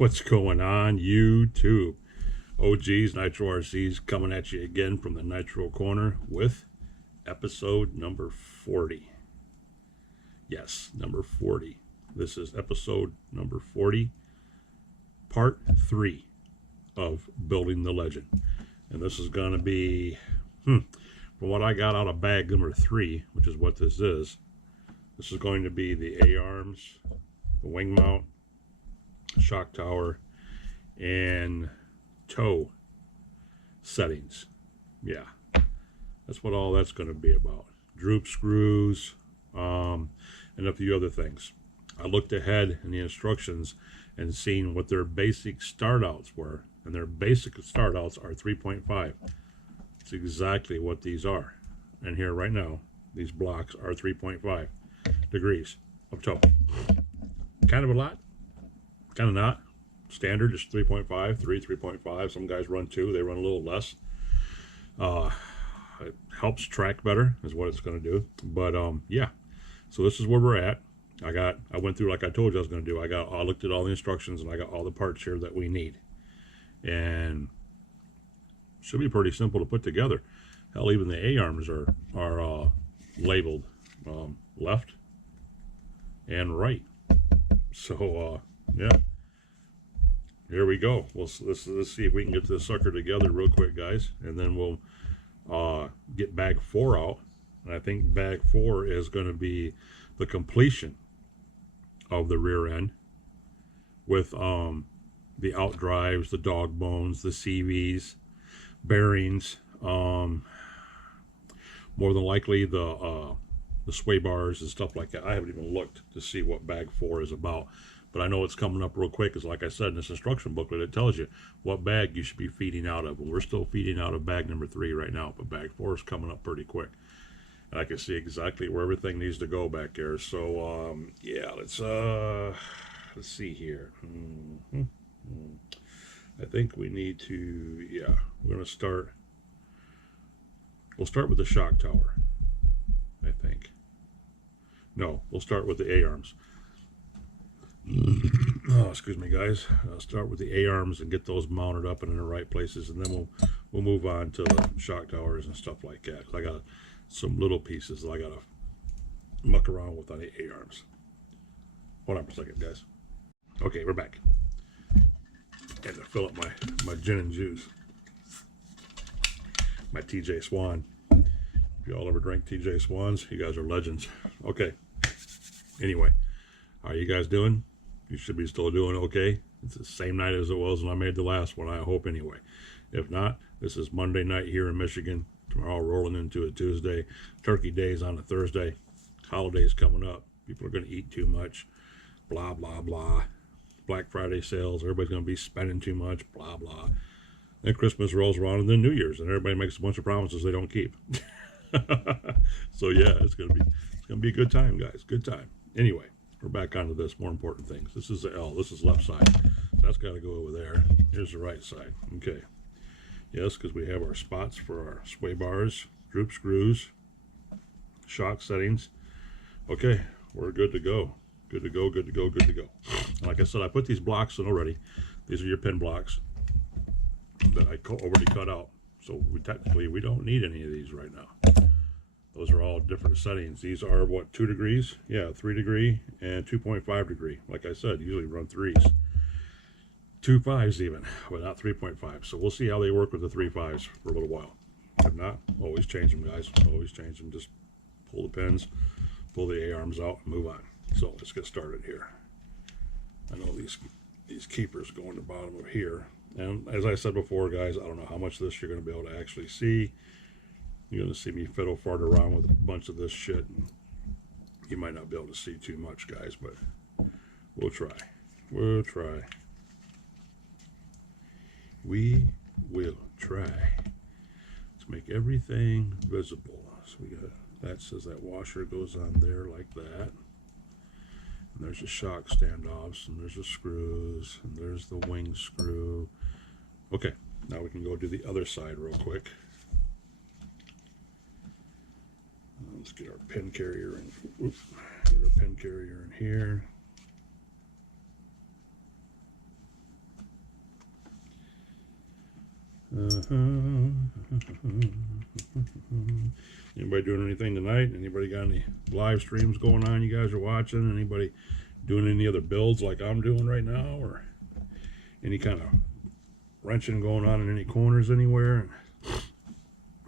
What's going on, YouTube? OGs, Nitro RCs coming at you again from the Nitro Corner with episode number 40. Yes, number 40. This is episode number 40, part 3 of Building the Legend. And this is going to be, from what I got out of bag number 3, which is what this is going to be the A-arms, the wing mount, shock tower, and toe settings. Yeah, that's what all that's going to be about. Droop screws, and a few other things. I looked ahead in the instructions and seen what their basic start outs were, and their basic start outs are 3.5. It's exactly what these are. And here right now, these blocks are 3.5 degrees of toe. Kind of a lot, kind of not. Standard is 3.5, 3.5. Some guys run 2, they run a little less. It helps track better is what it's going to do. But yeah, so this is where we're at. I went through, like I told you I was going to do. I looked at all the instructions, and I got all the parts here that we need, and should be pretty simple to put together. Hell, even the A-arms are labeled left and right. So yeah, here we go. Let's see if we can get this sucker together real quick, guys, and then we'll get bag 4 out. And I think bag 4 is going to be the completion of the rear end with the out drives, the dog bones, the CVs, bearings, more than likely the sway bars and stuff like that. I haven't even looked to see what bag 4 is about, but I know it's coming up real quick, because like I said in this instruction booklet, it tells you what bag you should be feeding out of. And we're still feeding out of bag number 3 right now, but bag 4 is coming up pretty quick. And I can see exactly where everything needs to go back there. So yeah, let's see here. I think we need to, yeah, we're going to start. We'll start with the shock tower, I think. No, we'll start with the A-arms. Oh, excuse me, guys. I'll start with the A-arms and get those mounted up and in the right places, and then we'll move on to the shock towers and stuff like that. I got some little pieces that I gotta muck around with on the A-arms. Hold on for a second, guys. Okay, we're back. Had to fill up my gin and juice. My TJ Swan. If y'all ever drank TJ Swans, you guys are legends. Okay. Anyway, how are you guys doing? You should be still doing okay. It's the same night as it was when I made the last one, I hope, anyway. If not, this is Monday night here in Michigan. Tomorrow rolling into a Tuesday. Turkey Day's on a Thursday. Holidays coming up. People are going to eat too much. Blah, blah, blah. Black Friday sales. Everybody's going to be spending too much. Blah, blah. Then Christmas rolls around, and then New Year's, and everybody makes a bunch of promises they don't keep. So yeah, it's gonna be a good time, guys. Good time. Anyway, we're back onto this. More important things. This is the L. This is left side. So that's got to go over there. Here's the right side. Okay. Yes, because we have our spots for our sway bars, droop screws, shock settings. Okay, we're good to go. Good to go. Good to go. Good to go. Like I said, I put these blocks in already. These are your pin blocks that I already cut out. So we don't need any of these right now. Those are all different settings. These are what, 2 degrees? Yeah, 3 degree and 2.5 degree. Like I said, usually run 3s. 2 5s even, but not 3.5. So we'll see how they work with the 3 5s for a little while. If not, always change them, guys. Always change them. Just pull the pins, pull the A-arms out, and move on. So let's get started here. I know these keepers go in the bottom of here. And as I said before, guys, I don't know how much of this you're going to be able to actually see. You're going to see me fiddle fart around with a bunch of this shit, and you might not be able to see too much, guys, but we'll try. We'll try. We will try to make everything visible. So we got, that says that washer goes on there like that. And there's the shock standoffs, and there's the screws, and there's the wing screw. Okay, now we can go do the other side real quick. Let's get our pin carrier in. Get our pin carrier in here. Anybody doing anything tonight? Anybody got any live streams going on you guys are watching? Anybody doing any other builds like I'm doing right now, or any kind of wrenching going on in any corners anywhere?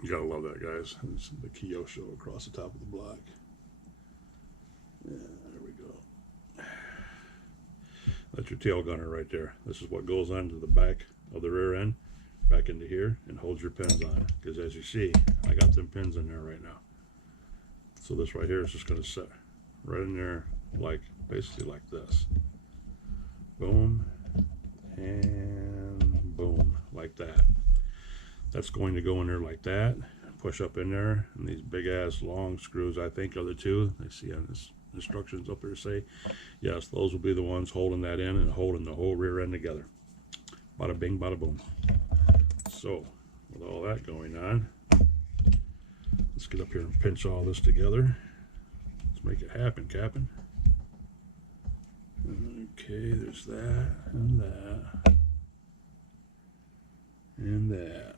You gotta love that, guys. It's the Kyosho across the top of the block. Yeah, there we go. That's your tail gunner right there. This is what goes onto the back of the rear end, back into here, and holds your pins on. Because as you see, I got them pins in there right now. So this right here is just going to sit right in there, like basically like this. Boom, and boom, like that. That's going to go in there like that, push up in there, and these big ass long screws, I think, are the two. I see on this instructions up there say, yes, those will be the ones holding that in and holding the whole rear end together. Bada bing, bada boom. So, with all that going on, let's get up here and pinch all this together. Let's make it happen, Captain. Okay, there's that, and that, and that.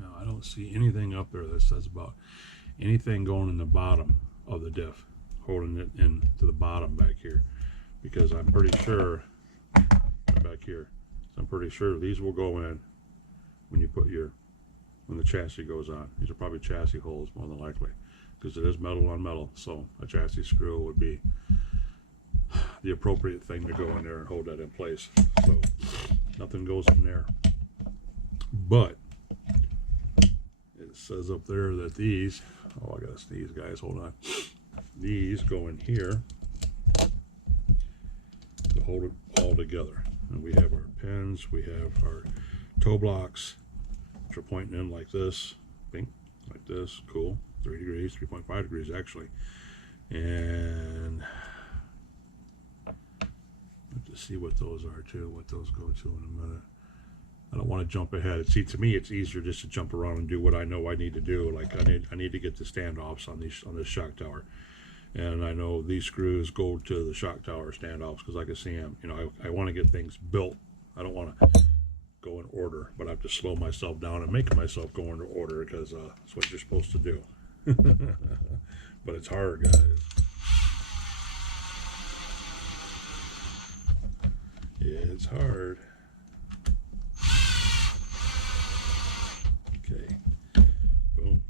Now, I don't see anything up there that says about anything going in the bottom of the diff, holding it in to the bottom back here, because I'm pretty sure, back here, I'm pretty sure these will go in when you put your, when the chassis goes on. These are probably chassis holes more than likely, because it is metal on metal, so a chassis screw would be the appropriate thing to go in there and hold that in place. So nothing goes in there, but it says up there that these, oh, I gotta sneeze, guys, hold on. These go in here to hold it all together. And we have our pins, we have our toe blocks, which are pointing in like this, bing, like this, cool, 3 degrees, 3.5 degrees actually. And have to see what those are too, what those go to in a minute. I don't want to jump ahead. See, to me, it's easier just to jump around and do what I know I need to do. Like I need to get the standoffs on these, on this shock tower, and I know these screws go to the shock tower standoffs because I can see them. You know, I want to get things built. I don't want to go in order, but I have to slow myself down and make myself go into order because that's what you're supposed to do. But it's hard, guys. Yeah, it's hard. Okay, boom,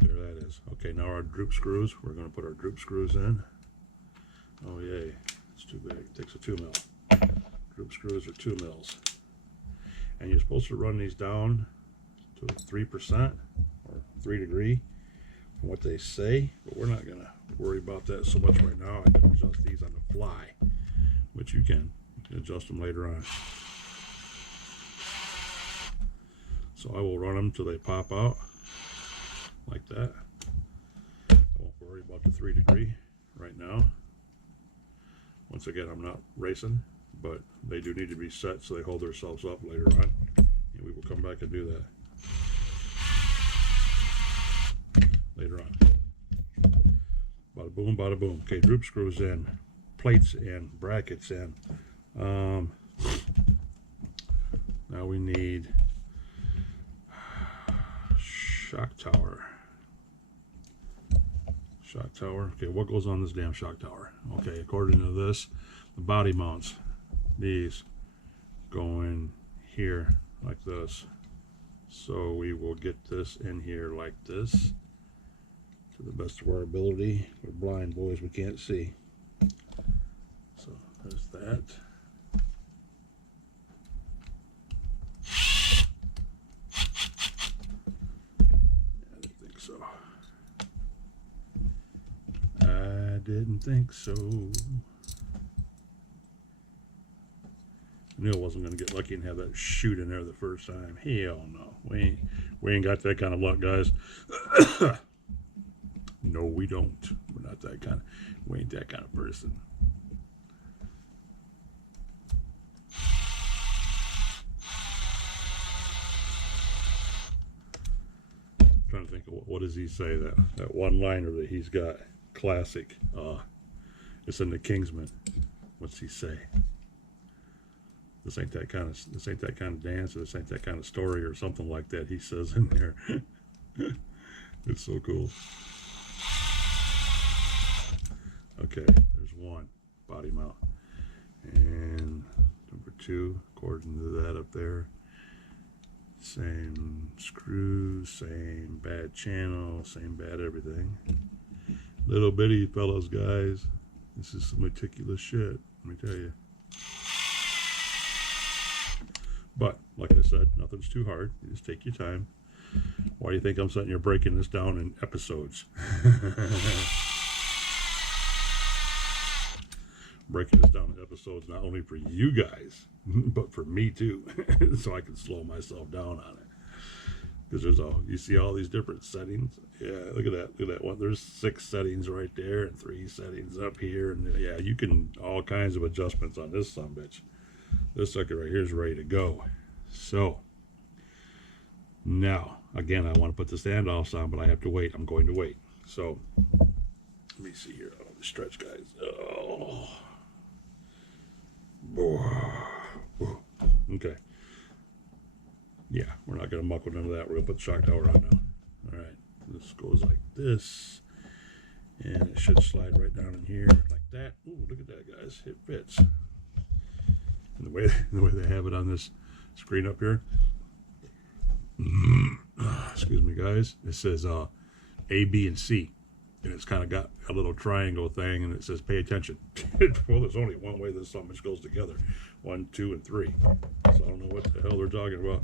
there that is. Okay, now our droop screws, we're going to put our droop screws in. Oh yay, it's too big, it takes a 2 mil. Droop screws are 2 mils. And you're supposed to run these down to 3% or 3 degree from what they say, but we're not going to worry about that so much right now. I can adjust these on the fly, which you can adjust them later on. So I will run them till they pop out like that. I won't worry about the 3 degree right now. Once again, I'm not racing, but they do need to be set so they hold themselves up later on. And we will come back and do that later on. Bada boom, bada boom. Okay, droop screws in, plates in, brackets in. Now we need shock tower. Shock tower. Okay, what goes on this damn shock tower? Okay, according to this, the body mounts, these go in here like this. So we will get this in here like this to the best of our ability. We're blind, boys, we can't see. So there's that. I didn't think so. I knew I wasn't going to get lucky and have that chute in there the first time. Hell no. We ain't got that kind of luck, guys. No, we don't. We're not that kind of, we ain't that kind of person. I'm trying to think of what does he say, that one liner that he's got. Classic. It's in the Kingsman. What's he say? This ain't that kind of dance, or this ain't that kind of story, or something like that. He says in there. It's so cool. Okay, there's one body mount, and number two, according to that up there. Same screws, same bad channel, same bad everything. Little bitty fellows, guys. This is some meticulous shit, let me tell you. But, like I said, nothing's too hard. You just take your time. Why do you think I'm sitting here breaking this down in episodes? Breaking this down in episodes not only for you guys, but for me too. So I can slow myself down on it. Because you see all these different settings. Yeah, look at that one. There's 6 settings right there and 3 settings up here. And yeah, you can, all kinds of adjustments on this sumbitch. This sucker right here is ready to go. So, now, again, I want to put the standoffs on, but I have to wait. I'm going to wait. So, let me see here. Oh, the stretch, guys. Oh. Okay. Yeah, we're not going to muck with none of that. We're going to put the shock tower on now. All right. This goes like this. And it should slide right down in here like that. Ooh, look at that, guys. It fits. And the way they have it on this screen up here. Excuse me, guys. It says A, B, and C. And it's kind of got a little triangle thing, and it says pay attention. Well, there's only one way this much goes together. 1, 2, and 3. So I don't know what the hell they're talking about.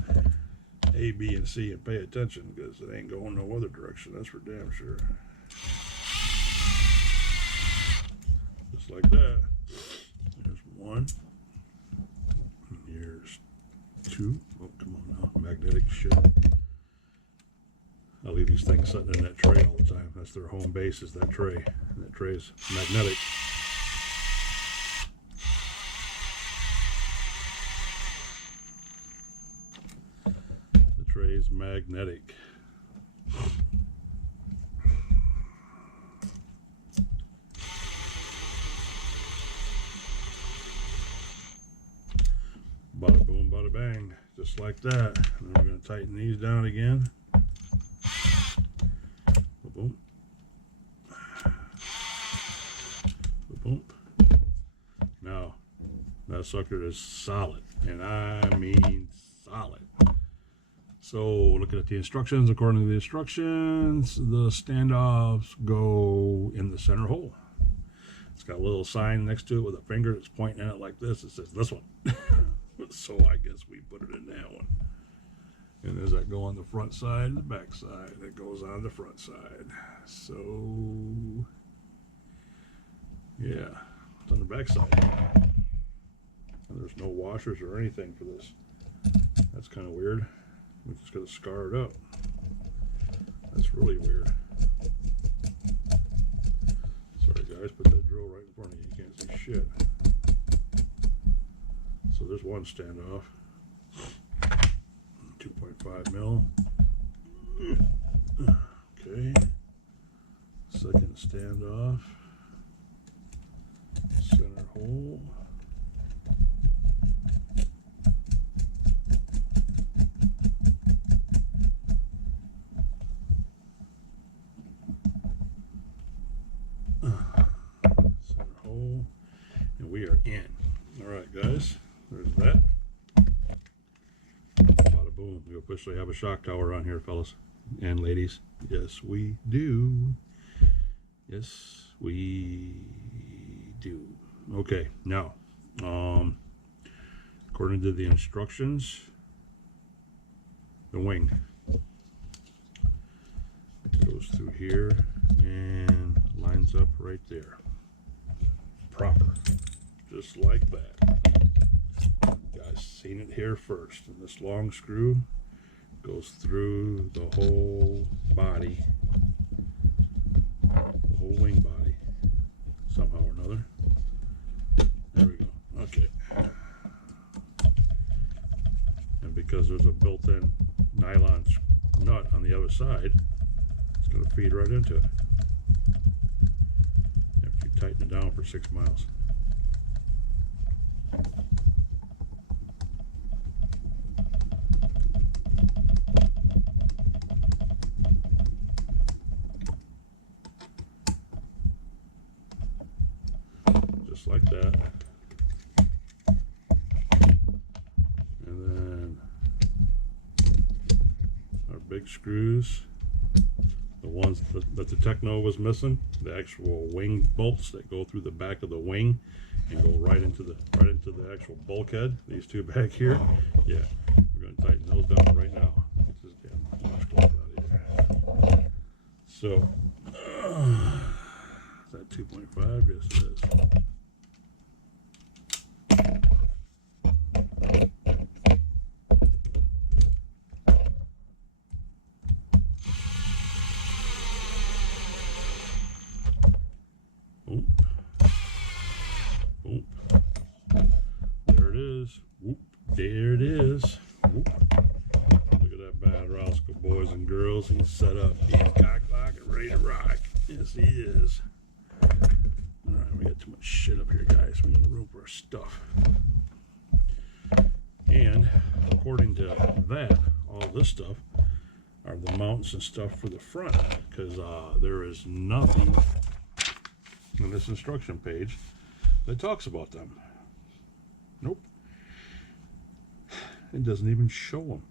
A, B, and C, and pay attention, because it ain't going no other direction. That's for damn sure. Just like that. There's 1. And here's 2. Oh, come on now. Magnetic shit. I leave these things sitting in that tray all the time. That's their home base, is that tray. And that tray is magnetic. The tray is magnetic. Bada boom, bada bang. Just like that. And then we're going to tighten these down again. Boom. Boom. Now, that sucker is solid, and I mean solid. So, looking at the instructions, according to the instructions, the standoffs go in the center hole. It's got a little sign next to it with a finger that's pointing at it like this. It says this one. So I guess we put it in that one. And does that go on the front side and the back side? It goes on the front side. So, yeah, it's on the back side. And there's no washers or anything for this. That's kind of weird. We just got to scar it up. That's really weird. Sorry guys, put that drill right in front of you. You can't see shit. So there's one standoff. 2.5 mil. Okay. Second standoff. Center hole. Center hole. And we are in. Alright guys, there's that. Boom, we officially have a shock tower on here, fellas and ladies. Yes, we do. Yes, we do. Okay, now, according to the instructions, the wing goes through here and lines up right there. Proper. Just like that. Guys, seen it here first. And this long screw goes through the whole body, the whole wing body, somehow or another. There we go. Okay. And because there's a built-in nylon nut on the other side, it's going to feed right into it after you tighten it down for 6 miles. just like that. And then our big screws, the ones that the Techno was missing, the actual wing bolts that go through the back of the wing and go right into the actual bulkhead. These two back here, yeah, we're going to tighten those down right now. Get this damn washcloth out of here. So, is that 2.5? Yes, it is. There it is. Whoop. Look at that bad rascal, boys and girls. He's set up. He's cocked, locked, and ready to rock. Yes, he is. Alright, we got too much shit up here, guys. We need room for our stuff. And according to that, all this stuff are the mounts and stuff for the front. Because there is nothing in this instruction page that talks about them. Nope. It doesn't even show them.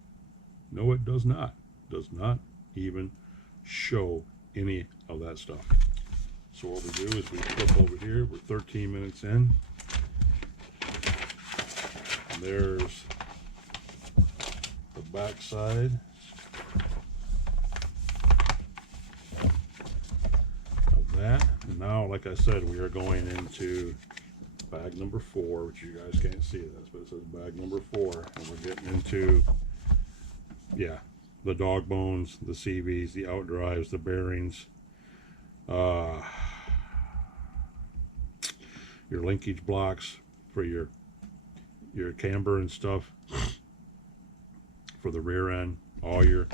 No, it does not. Does not even show any of that stuff. So what we do is we flip over here. We're 13 minutes in. And there's the back side of that. And now, like I said, we are going into bag number 4, which you guys can't see this, but it says bag number 4, and we're getting into, yeah, the dog bones, the CVs, the out drives, the bearings, your linkage blocks for your camber and stuff, for the rear end, all your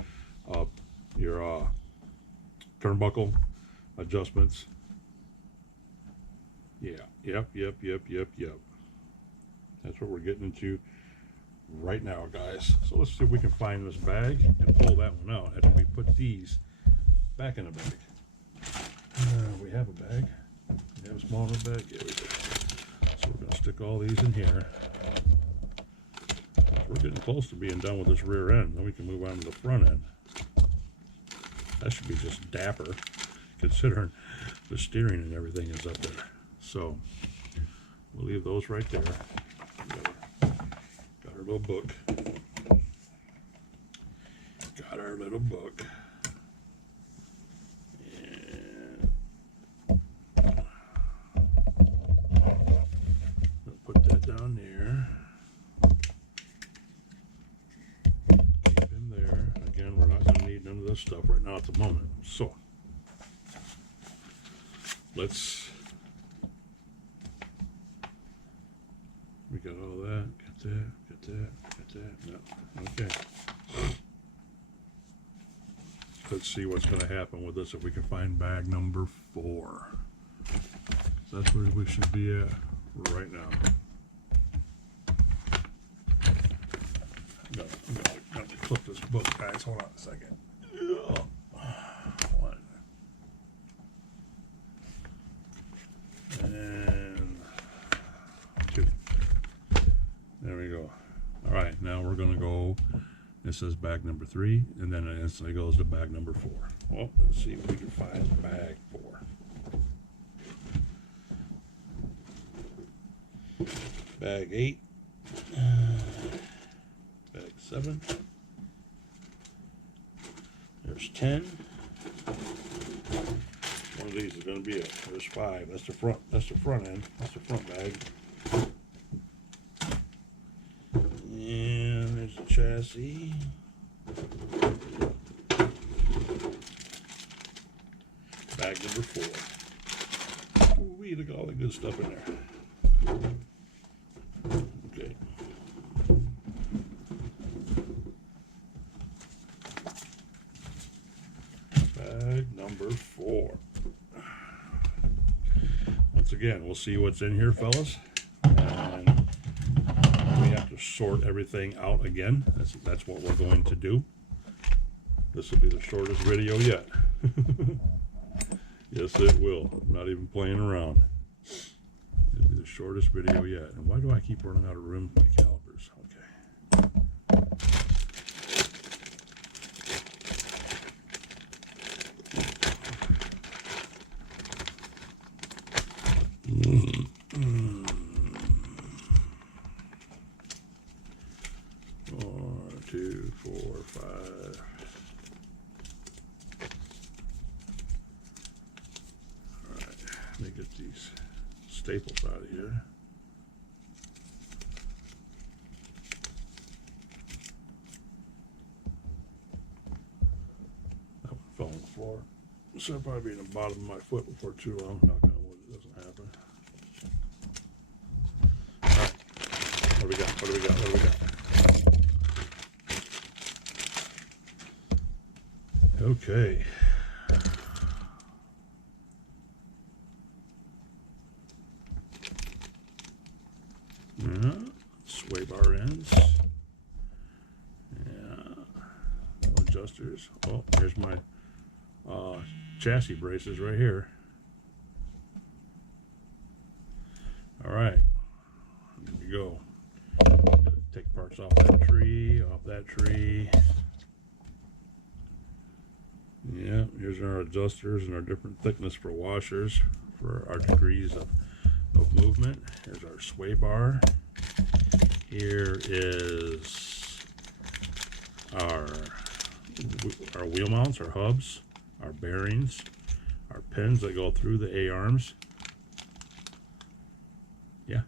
turnbuckle adjustments. Yeah, yep. That's what we're getting into right now, guys. So let's see if we can find this bag and pull that one out after we put these back in the bag. We have a bag. We have a small enough bag? Yeah, we do. So we're going to stick all these in here. We're getting close to being done with this rear end. Then we can move on to the front end. That should be just dapper, considering the steering and everything is up there. So we'll leave those right there. Got our little book. Got our little book. And we'll put that down there. Keep him there. Again, we're not going to need none of this stuff right now at the moment. So let's. We got all that, got that. No, okay. Let's see what's going to happen with this if we can find bag number 4. That's where we should be at right now. Got to clip this book, guys. Hold on a second. 1 and 2. There we go. All right, now we're going to go. It says bag number 3, and then it instantly goes to bag number 4. Well, let's see if we can find bag 4. Bag 8. Bag 7. There's 10. One of these is going to be it. There's 5. That's the front. That's the front end. That's the front bag. And there's the chassis. Bag number 4. Ooh, we look at all the good stuff in there. Okay. Bag number 4. Once again, we'll see what's in here, fellas. And we have to sort everything out again. That's what we're going to do. This will be the shortest video yet. Yes, it will. I'm not even playing around. It'll be the shortest video yet. And why do I keep running out of room for my calipers? Okay. One, two, four, five. All right, let me get these staples out of here. That one fell on the floor. So I'll probably be in the bottom of my foot before too long. Knock on wood, it doesn't happen. All right, what do we got? What do we got? What do we got? Okay. Yeah, sway bar ends. Yeah, no adjusters. Oh, here's my chassis braces right here. All right, there we go. Take parts off that tree, Yeah, here's our adjusters and our different thickness for washers for our degrees of movement. Here's our sway bar. Here is our wheel mounts, our hubs, our bearings, our pins that go through the A-arms. Yeah.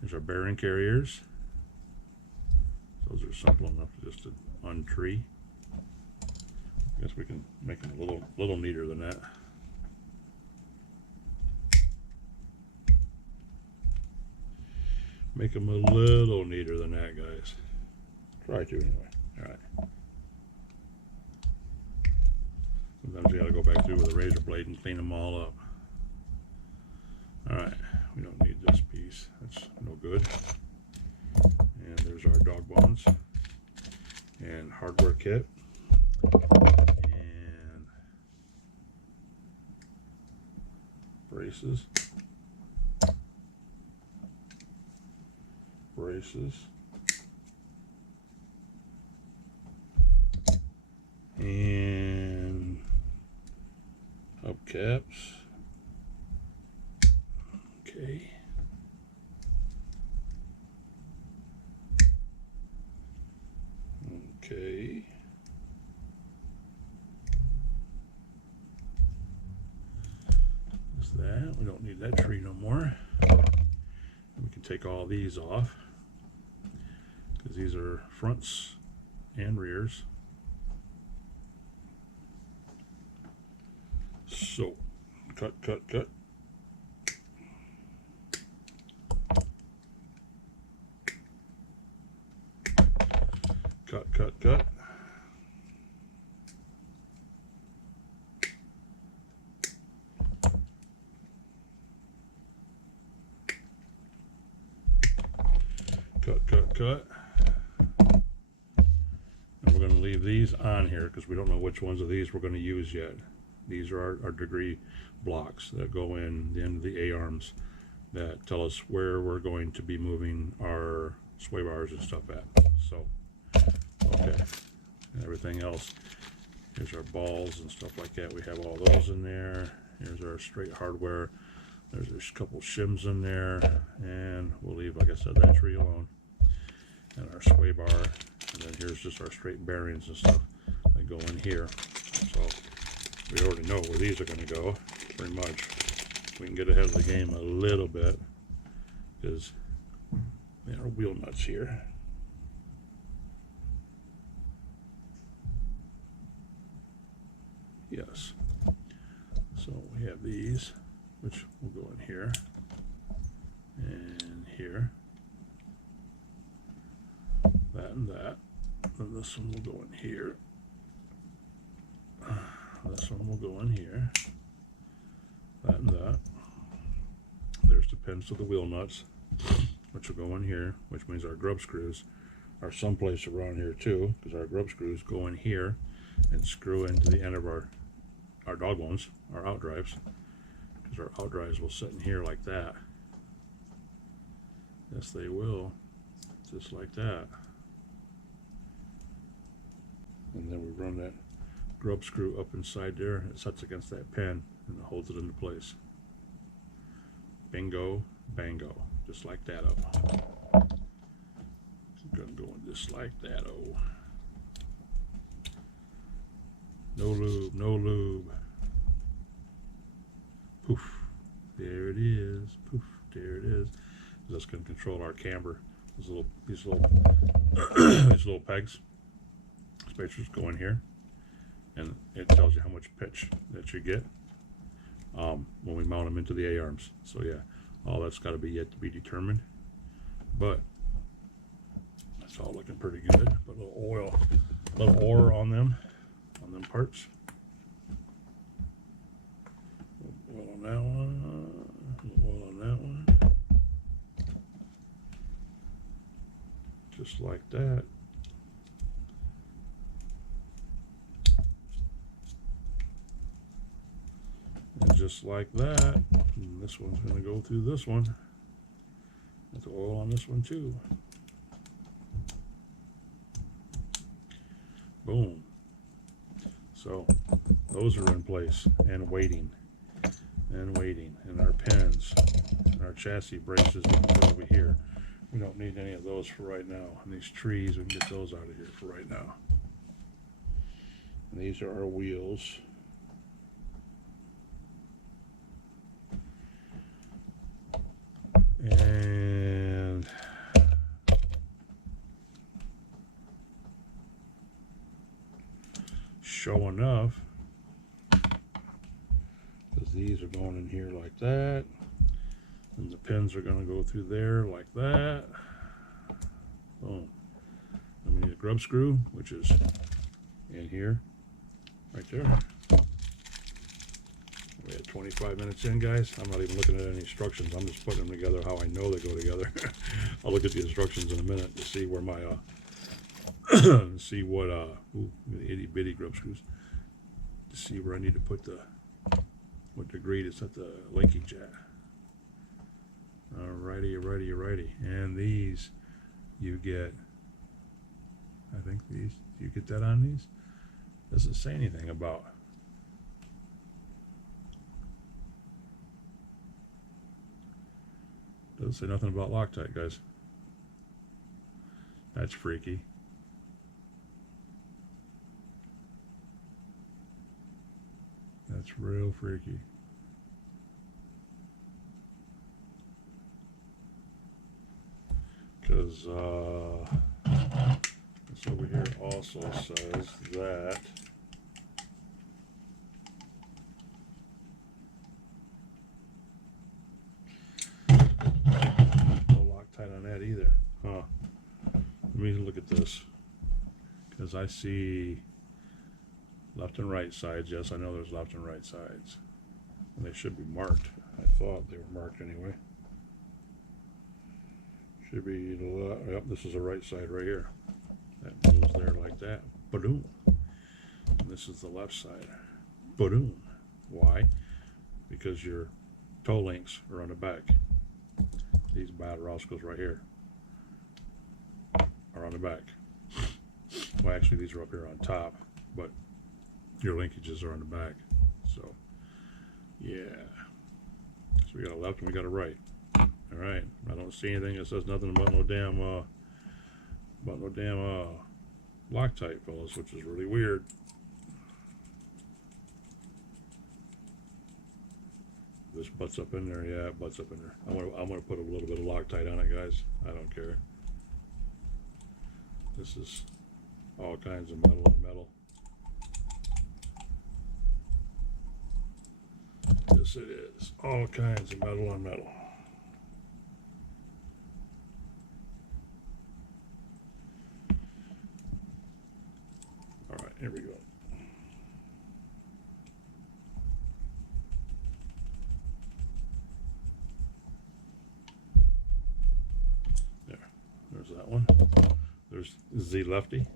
There's our bearing carriers. Those are simple enough just to untree. I guess we can make them a little neater than that. Make them a little neater than that, guys. Try to anyway. All right. Sometimes you gotta go back through with a razor blade and clean them all up. All right, we don't need this piece. That's no good. And there's our dog bones and hardware kit. And braces. And hubcaps. Okay. That's that. We don't need that tree no more. And we can take all these off because these are fronts and rears. So, cut. Cut. Cut. And we're going to leave these on here because we don't know which ones of these we're going to use yet. These are our degree blocks that go in the end of the A-arms that tell us where we're going to be moving our sway bars and stuff at. So, okay. And everything else. Here's our balls and stuff like that. We have all those in there. Here's our straight hardware. There's a couple shims in there. And we'll leave, like I said, that tree alone. And our sway bar. And then here's just our straight bearings and stuff that go in here. So we already know where these are going to go, pretty much. We can get ahead of the game a little bit because there are wheel nuts here. Yes. So we have these, which will go in here and here. That and that. And this one will go in here. This one will go in here. That and that. There's the pins to the wheel nuts, which will go in here, which means our grub screws are someplace around here too, because our grub screws go in here and screw into the end of our dog bones, our out drives, because our out drives will sit in here like that. Yes, they will. Just like that. And then we run that grub screw up inside there. It sets against that pin and it holds it into place. Bingo, bango. Just like that. Oh. Going just like that. Oh. No lube, no lube. Poof. There it is. Poof. There it is. That's going to control our camber. These little these little pegs. Spacers go in here, and it tells you how much pitch that you get when we mount them into the A-arms. So yeah, all that's got to be yet to be determined, but that's all looking pretty good. Put a little oil on them parts. A little oil on that one. A little oil on that one. Just like that. And just like that, and this one's going to go through this one. There's oil on this one too. Boom. So those are in place and waiting. And our pins and our chassis braces we can put over here. We don't need any of those for right now. And these trees, we can get those out of here for right now. And these are our wheels. And sure enough, because these are going in here like that, and the pins are going to go through there like that. Boom. And we need a grub screw, which is in here, right there. We had 25 minutes in, guys. I'm not even looking at any instructions. I'm just putting them together how I know they go together. I'll look at the instructions in a minute to see where my see what ooh, the itty bitty grub screws, to see where I need to put what degree to set the linkage at. Alrighty. And these you get, I think these, do you get that on these? Doesn't say anything about. Doesn't say nothing about Loctite, guys. That's freaky. That's real freaky. Because this over here also says that no Loctite on that either. Huh. Let me look at this. Because I see left and right sides. Yes, I know there's left and right sides. And they should be marked. I thought they were marked anyway. Should be, yep, this is the right side right here. That goes there like that. Ba-doom. And this is the left side. Ba-doom. Why? Because your toe links are on the back. These bad rascals right here are on the back. Well, actually, these are up here on top, but your linkages are on the back. So, yeah. So we got a left and we got a right. All right. I don't see anything that says nothing about no damn Loctite, fellas, which is really weird. This butts up in there. Yeah, it butts up in there. I'm gonna put a little bit of Loctite on it, guys. I don't care. This is all kinds of metal on metal. Yes, it is. All kinds of metal on metal. All right, here we go. There's that one. There's the lefty.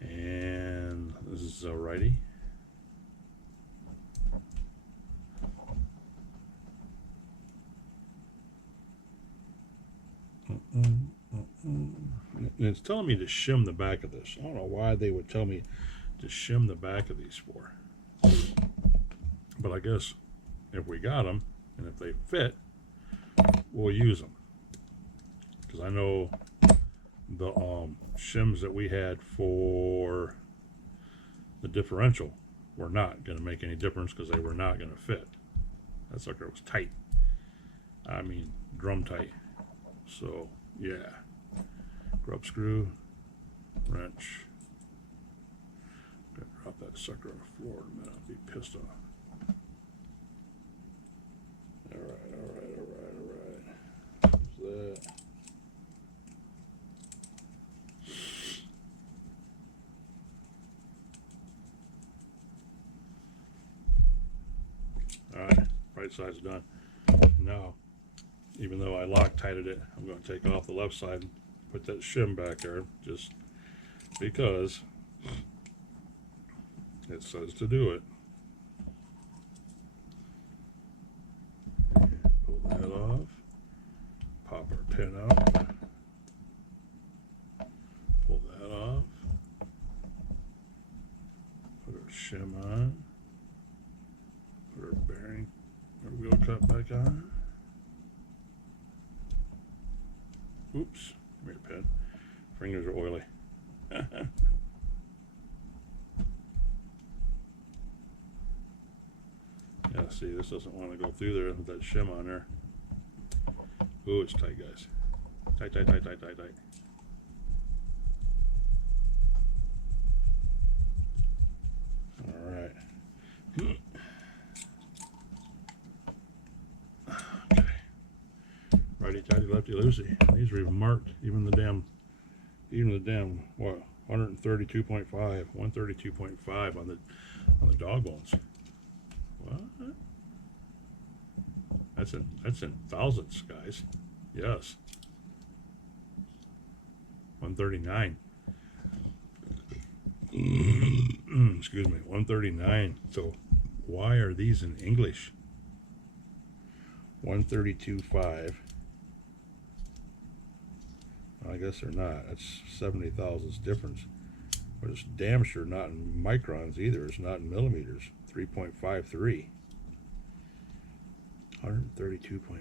And this is a righty. And it's telling me to shim the back of this. I don't know why they would tell me to shim the back of these for. But I guess if we got them and if they fit, we'll use them. Because I know the shims that we had for the differential were not going to make any difference because they were not going to fit. That sucker was tight. I mean, drum tight. So, yeah. Grub screw, wrench. Gonna drop that sucker on the floor in a minute. I'll be pissed off. Alright. What's that? Alright, right side's done. Now, even though I Loctited it, I'm going to take off the left side and put that shim back there just because it says to do it. Pull that off, pop our pin out, pull that off, put our shim on, put our bearing, our wheel cut back on. Oops, come here, pen. Fingers are oily. Yeah, see, this doesn't want to go through there with that shim on there. Ooh, it's tight, guys. Tight. All right. Okay. Righty tighty, lefty loosey. These are even marked. Even the damn what? 132.5, 132.5 on the dog bones. What? That's in thousandths, guys. Yes. 139. Excuse me, 139. So why are these in English? 132.5. I guess they're not. That's 70 thousandths difference. But it's damn sure not in microns either. It's not in millimeters. 3.53. 132.5.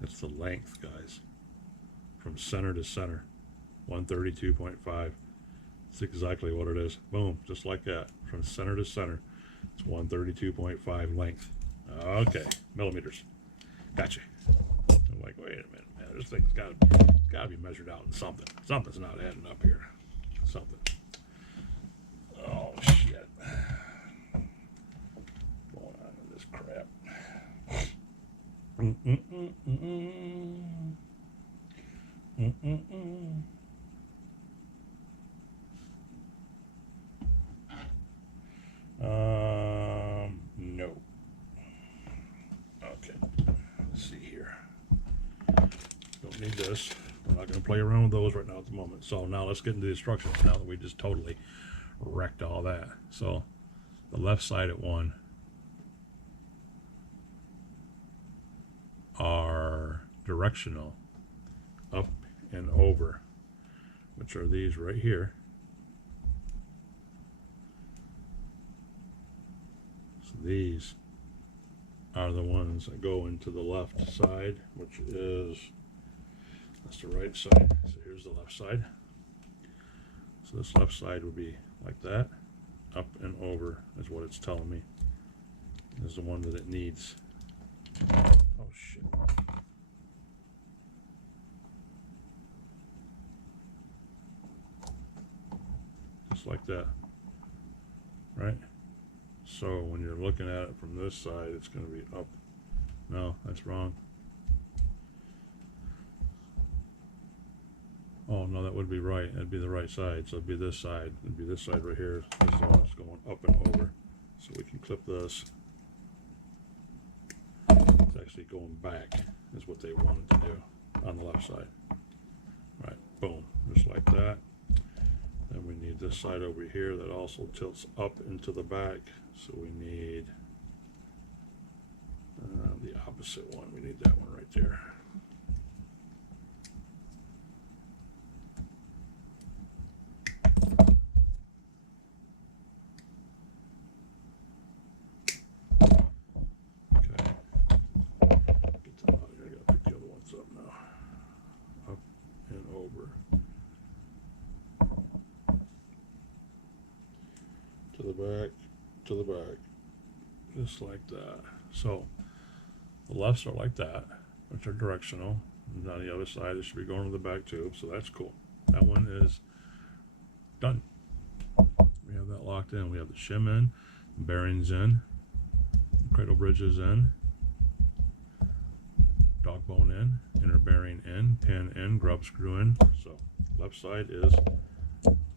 That's the length, guys. From center to center. 132.5. That's exactly what it is. Boom, just like that. From center to center. It's 132.5 length. Okay, millimeters. Gotcha. I'm like, wait a minute, man. This thing's got to be measured out in something. Something's not adding up here. Something. Oh shit. Going on in this crap. No. Okay. Let's see here. Don't need this. We're not going to play around with those right now at the moment. So now let's get into the instructions now that we just totally wrecked all that. So the left side at one are directional, up and over, which are these right here. So these are the ones that go into the left side, which is, that's the right side. So here's the left side. So this left side would be like that, up and over is what it's telling me. Is the one that it needs. Oh shit. Just like that, right? So when you're looking at it from this side, it's going to be up. No, that's wrong. Oh no, that would be right. That'd be the right side. So it'd be this side. It'd be this side right here. This is the one that's going up and over. So we can clip this. It's actually going back is what they wanted to do on the left side. Right, boom, just like that. Then we need this side over here that also tilts up into the back. So we need the opposite one. We need that one right there. Okay. Get them out here. I gotta pick the other ones up now. Up and over. To the back, to the back. Just like that. So the lefts are like that, which are directional. And on the other side, it should be going to the back tube, so that's cool. That one is done. We have that locked in. We have the shim in, bearings in, cradle bridges in, dog bone in, inner bearing in, pin in, grub screw in. So left side is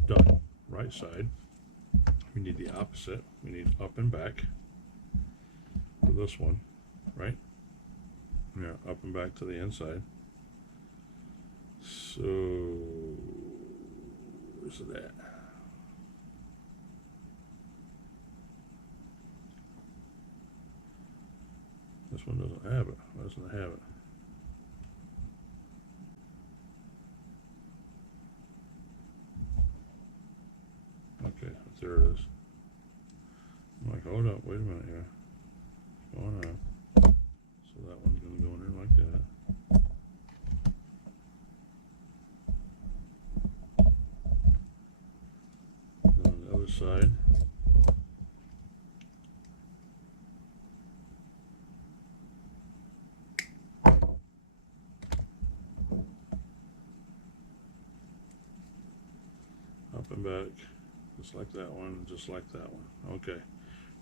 done. Right side, we need the opposite. We need up and back for this one, right? Yeah, up and back to the inside. So where's it at? This one doesn't have it. Why doesn't it have it? Okay, there it is. I'm like, hold up, wait a minute here. What's going on? So that one's going to go in there like that. And on the other side, up and back, just like that one, just like that one. Okay,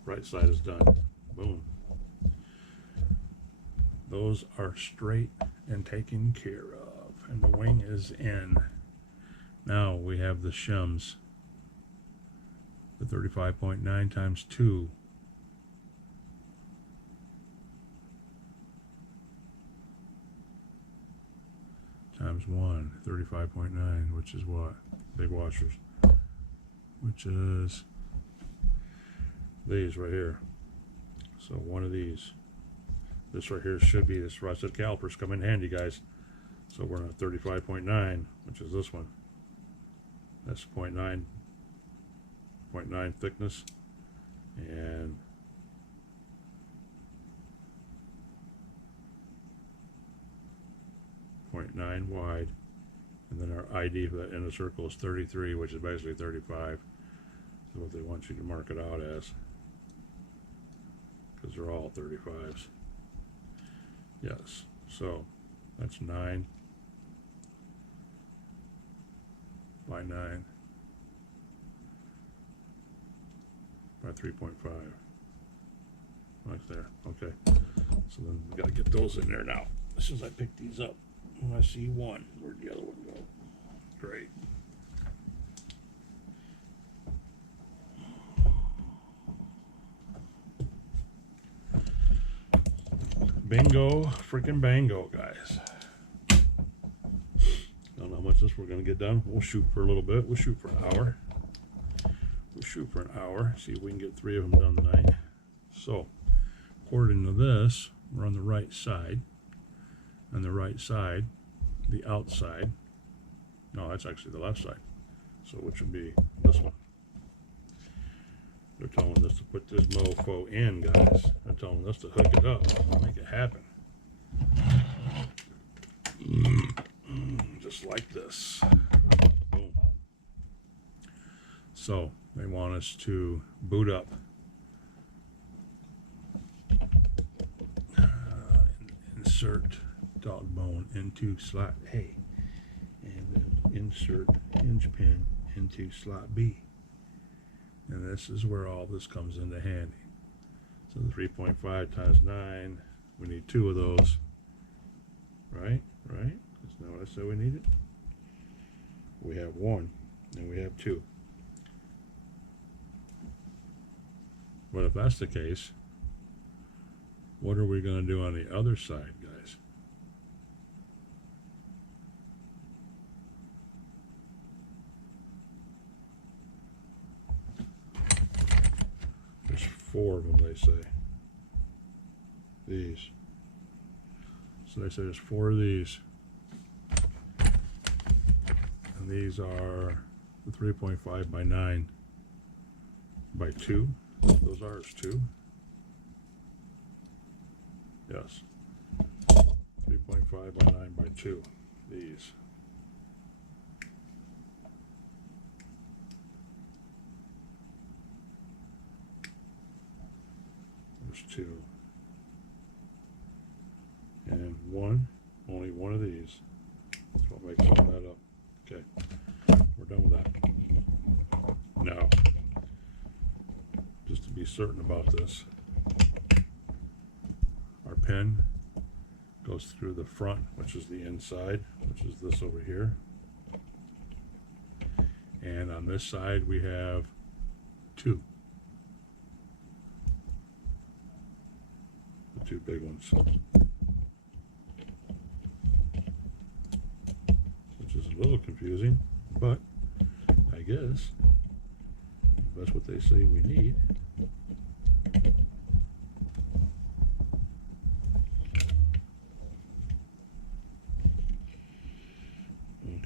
right side is done. Boom. Those are straight and taken care of, and the wing is in. Now we have the shims, the 35.9 times 2. Times 1, 35.9, which is what? Big washers. Which is these right here. So one of these. This right here should be, this rusted calipers come in handy, guys. So we're on 35.9, which is this one. That's 0.9 thickness. And 0.9 wide. And then our ID for that inner circle is 33, which is basically 35. So what they want you to mark it out as. Because they're all 35s. Yes, so that's 9 by 9 by 3.5. Like there. Okay. So then we gotta get those in there now. As soon as I pick these up, when I see one, where'd the other one go? Great. Bingo, freaking bango, guys. Don't know how much this we're gonna get done. We'll shoot for a little bit. We'll shoot for an hour. We'll shoot for an hour. See if we can get 3 of them done tonight. So, according to this, we're on the right side. On the right side, the outside. No, that's actually the left side. So, which would be this one. They're telling us to put this mofo in, guys. They're telling us to hook it up, make it happen. Just like this. Boom. So they want us to boot up. Insert dog bone into slot A. And insert hinge pin into slot B. And this is where all this comes into handy. So the 3.5 times 9, we need 2 of those. Right? Right? Isn't that what I said we needed? We have 1, and we have 2. But if that's the case, what are we going to do on the other side, guys? 4 of them, they say. These. So they say there's 4 of these. And these are the 3.5 by 9 by 2. Those are 2. Yes. 3.5 by 9 by 2. These. There's 2. And only one of these. That's what makes all that up. Okay. We're done with that. Now, just to be certain about this, our pin goes through the front, which is the inside, which is this over here. And on this side we have 2. The 2 big ones. Which is a little confusing, but I guess that's what they say we need.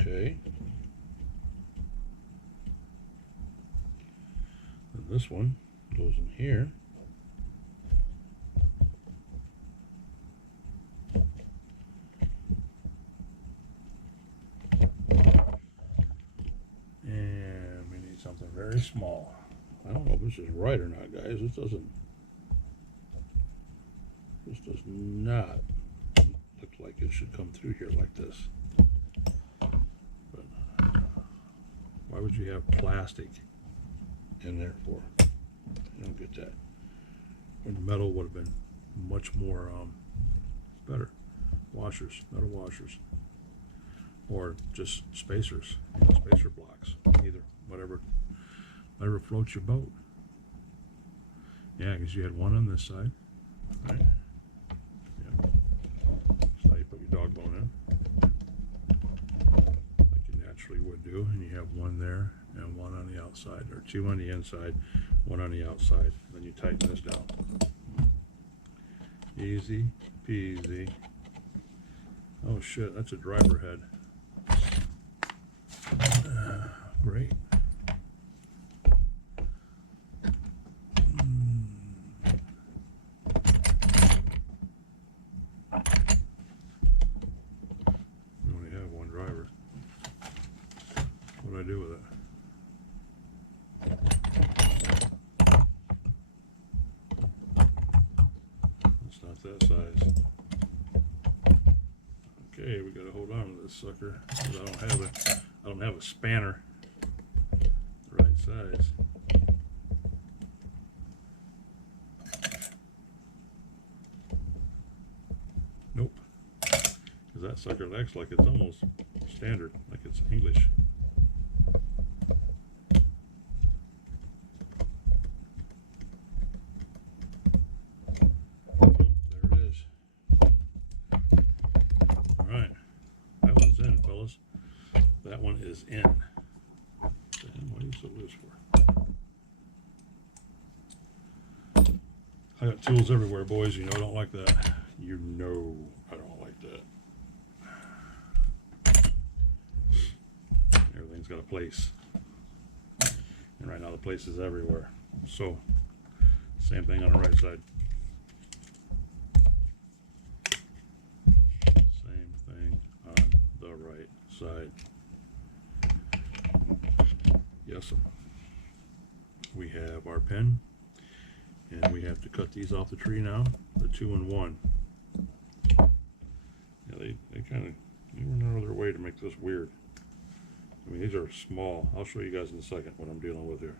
Okay. And this one goes in here. And we need something very small. I don't know if this is right or not, guys. This does not look like it should come through here like this. But why would you have plastic in there for? I don't get that. When metal would have been much more better. Washers, metal washers, or just spacers, spacer blocks. Either whatever floats your boat. Yeah, because you had one on this side, right? Yeah. That's how you put your dog bone in, like you naturally would do, and you have one there and one on the outside, or 2 on the inside, 1 on the outside. Then you tighten this down. Easy peasy. Oh shit, that's a driver head. Great. We only have one driver. What do I do with it? It's not that size. Okay, we gotta hold on to this sucker because I don't have a spanner the right size. Nope, because that sucker acts like it's almost standard, like it's English. There it is. All right, that one's in, fellas. That one is in. What are you so loose for? I got tools everywhere, boys. You know I don't like that. You know I don't like that. Everything's got a place. And right now the place is everywhere. So, same thing on the right side. Same thing on the right side. Yes, we have our pen, and we have to cut these off the tree now. The 2 and 1. Yeah, they went out of their way to make this weird. I mean, these are small. I'll show you guys in a second what I'm dealing with here.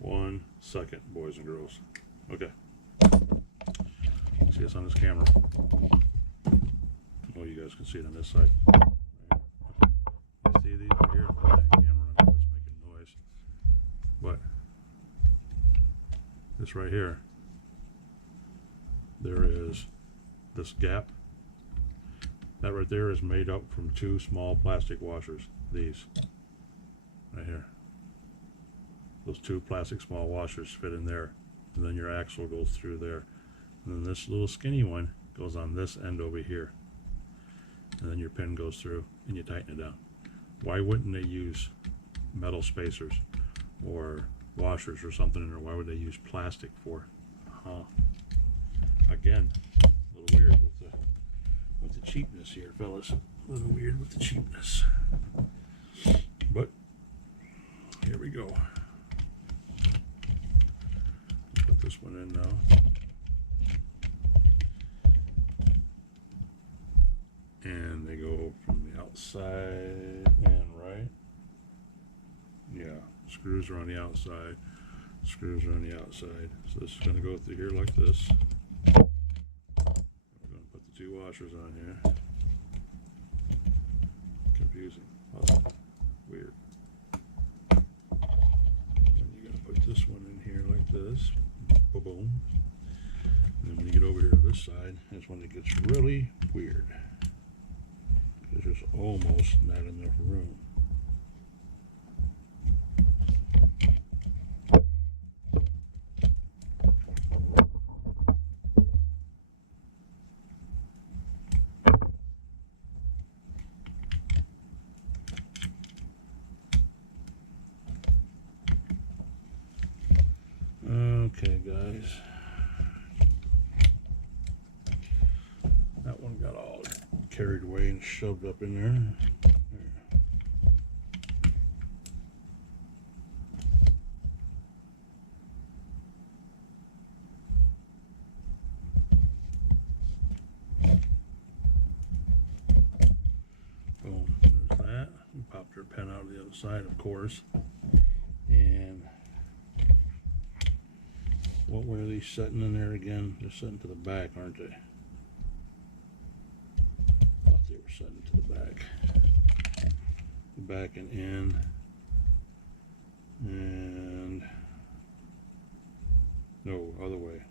1 second, boys and girls. Okay. See us on this camera. Oh, you guys can see it on this side. You see these right here? That camera, I know it's making noise. But this right here, there is this gap. That right there is made up from 2 small plastic washers. These right here. Those 2 plastic small washers fit in there. and then your axle goes through there. And then this little skinny one goes on this end over here. And then your pin goes through and you tighten it down. Why wouldn't they use metal spacers or washers or something in there? Why would they use plastic for? Again, a little weird with the cheapness here, fellas. A little weird with the cheapness. But here we go. Put this one in now. And they go from the outside and right. Yeah, screws are on the outside. Screws are on the outside. So this is going to go through here like this. We're going to put the two washers on here. Confusing. Oh, weird. And you're going to put this one in here like this. Boom. And then when you get over here to this side, that's when it gets really weird. There's just almost not enough room. Okay, guys. That one got all carried away and shoved up in there. Boom, there's that. We popped our pen out of the other side, of course. And what were these setting in there again? They're setting to the back, aren't they? Thought they were setting to the back. The back and in. And no, other way.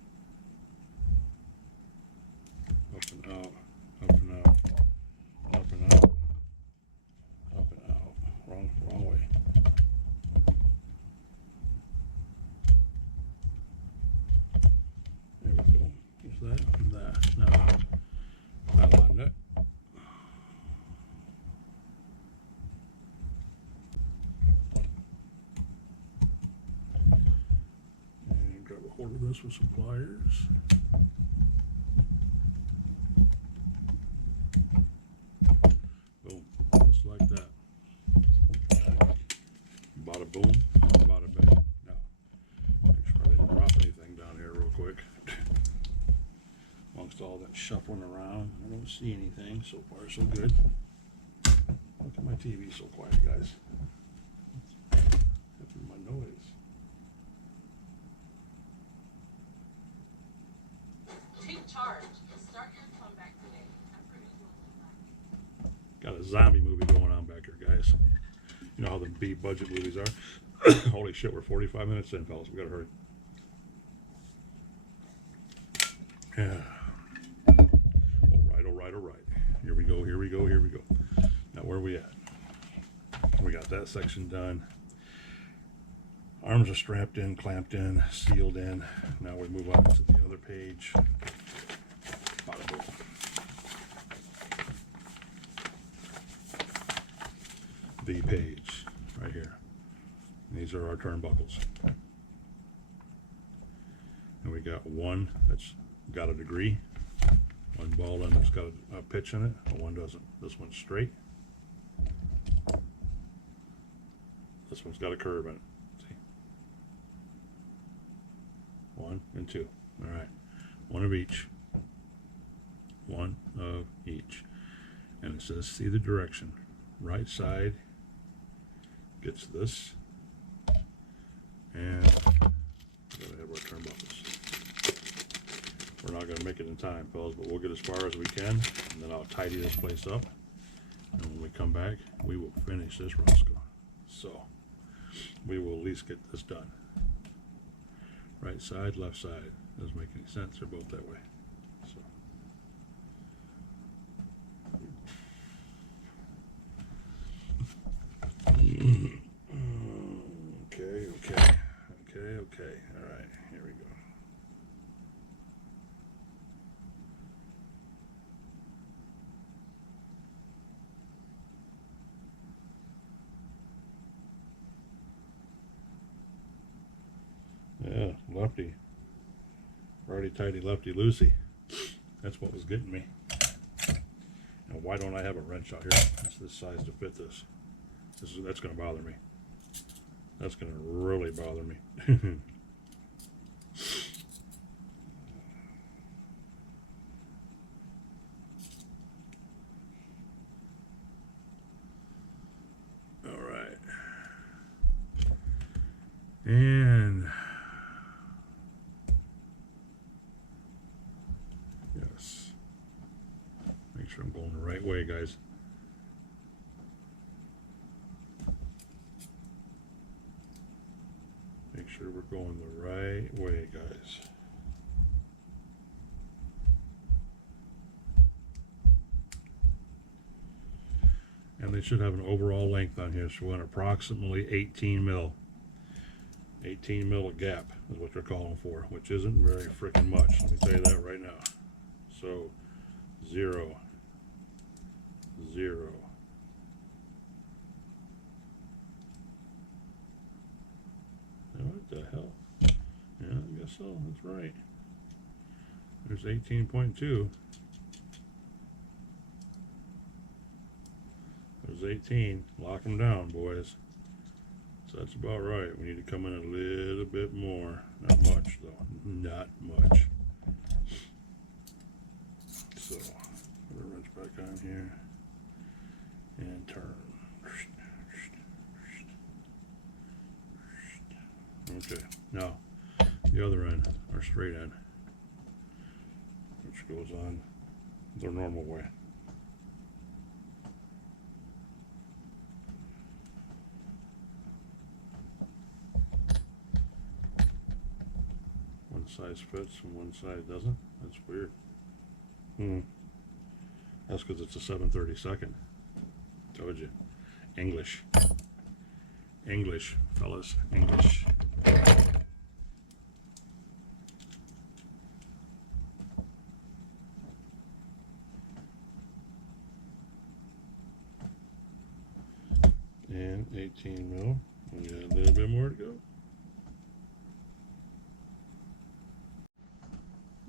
Up and out, up and out, up and out, up and out. Wrong way. There we go. Is that? Now, I lined it. And grab a hold of this with some pliers. Boom. Just like that. Bada boom, bada bang. Now, make sure I didn't drop anything down here real quick. Amongst all that shuffling around, I don't see anything. So far, so good. Look at my TV, so quiet, guys. What's happened to my noise? Take charge and start your comeback today. Got a zombie movie going on back here, guys. You know how the B budget movies are. Holy shit, we're 45 minutes in, fellas. We gotta hurry. Yeah. All right. Here we go. Now, where are we at? We got that section done. Arms are strapped in, clamped in, sealed in. Now we move on to the other page. Bada boom. The page right here. And these are our turnbuckles. And we got one that's got a degree, one ball end that's got a pitch in it, and one doesn't. This one's straight. This one's got a curve in it. See? 1 and 2. All right. One of each. One of each. And it says, see the direction. Right side gets this. And go ahead with our turnbuckles. We're not going to make it in time, fellas, but we'll get as far as we can, and then I'll tidy this place up. And when we come back, we will finish this Roscoe. So, we will at least get this done. Right side, left side. Doesn't make any sense. They're both that way. So. Okay. All right, here we go. lefty. Righty tighty, lefty loosey. That's what was getting me. And why don't I have a wrench out here? It's this size to fit this. That's going to bother me. That's going to really bother me. All right. And yes. Make sure I'm going the right way, guys. Make sure we're going the right way, guys. And they should have an overall length on here, so we want approximately 18 mil. 18 mil a gap is what they're calling for, which isn't very freaking much. Let me tell you that right now. So 0, 0. What the hell? Yeah, I guess so. That's right. There's 18.2. There's 18. Lock them down, boys. So that's about right. We need to come in a little bit more. Not much, though. Not much. So, put a wrench back on here. And turn. Okay. Now, the other end, our straight end, which goes on the normal way. One size fits and one side doesn't. That's weird. That's because it's a 7/32. Told you. English. English, fellas. English. And 18 mil. We got a little bit more to go.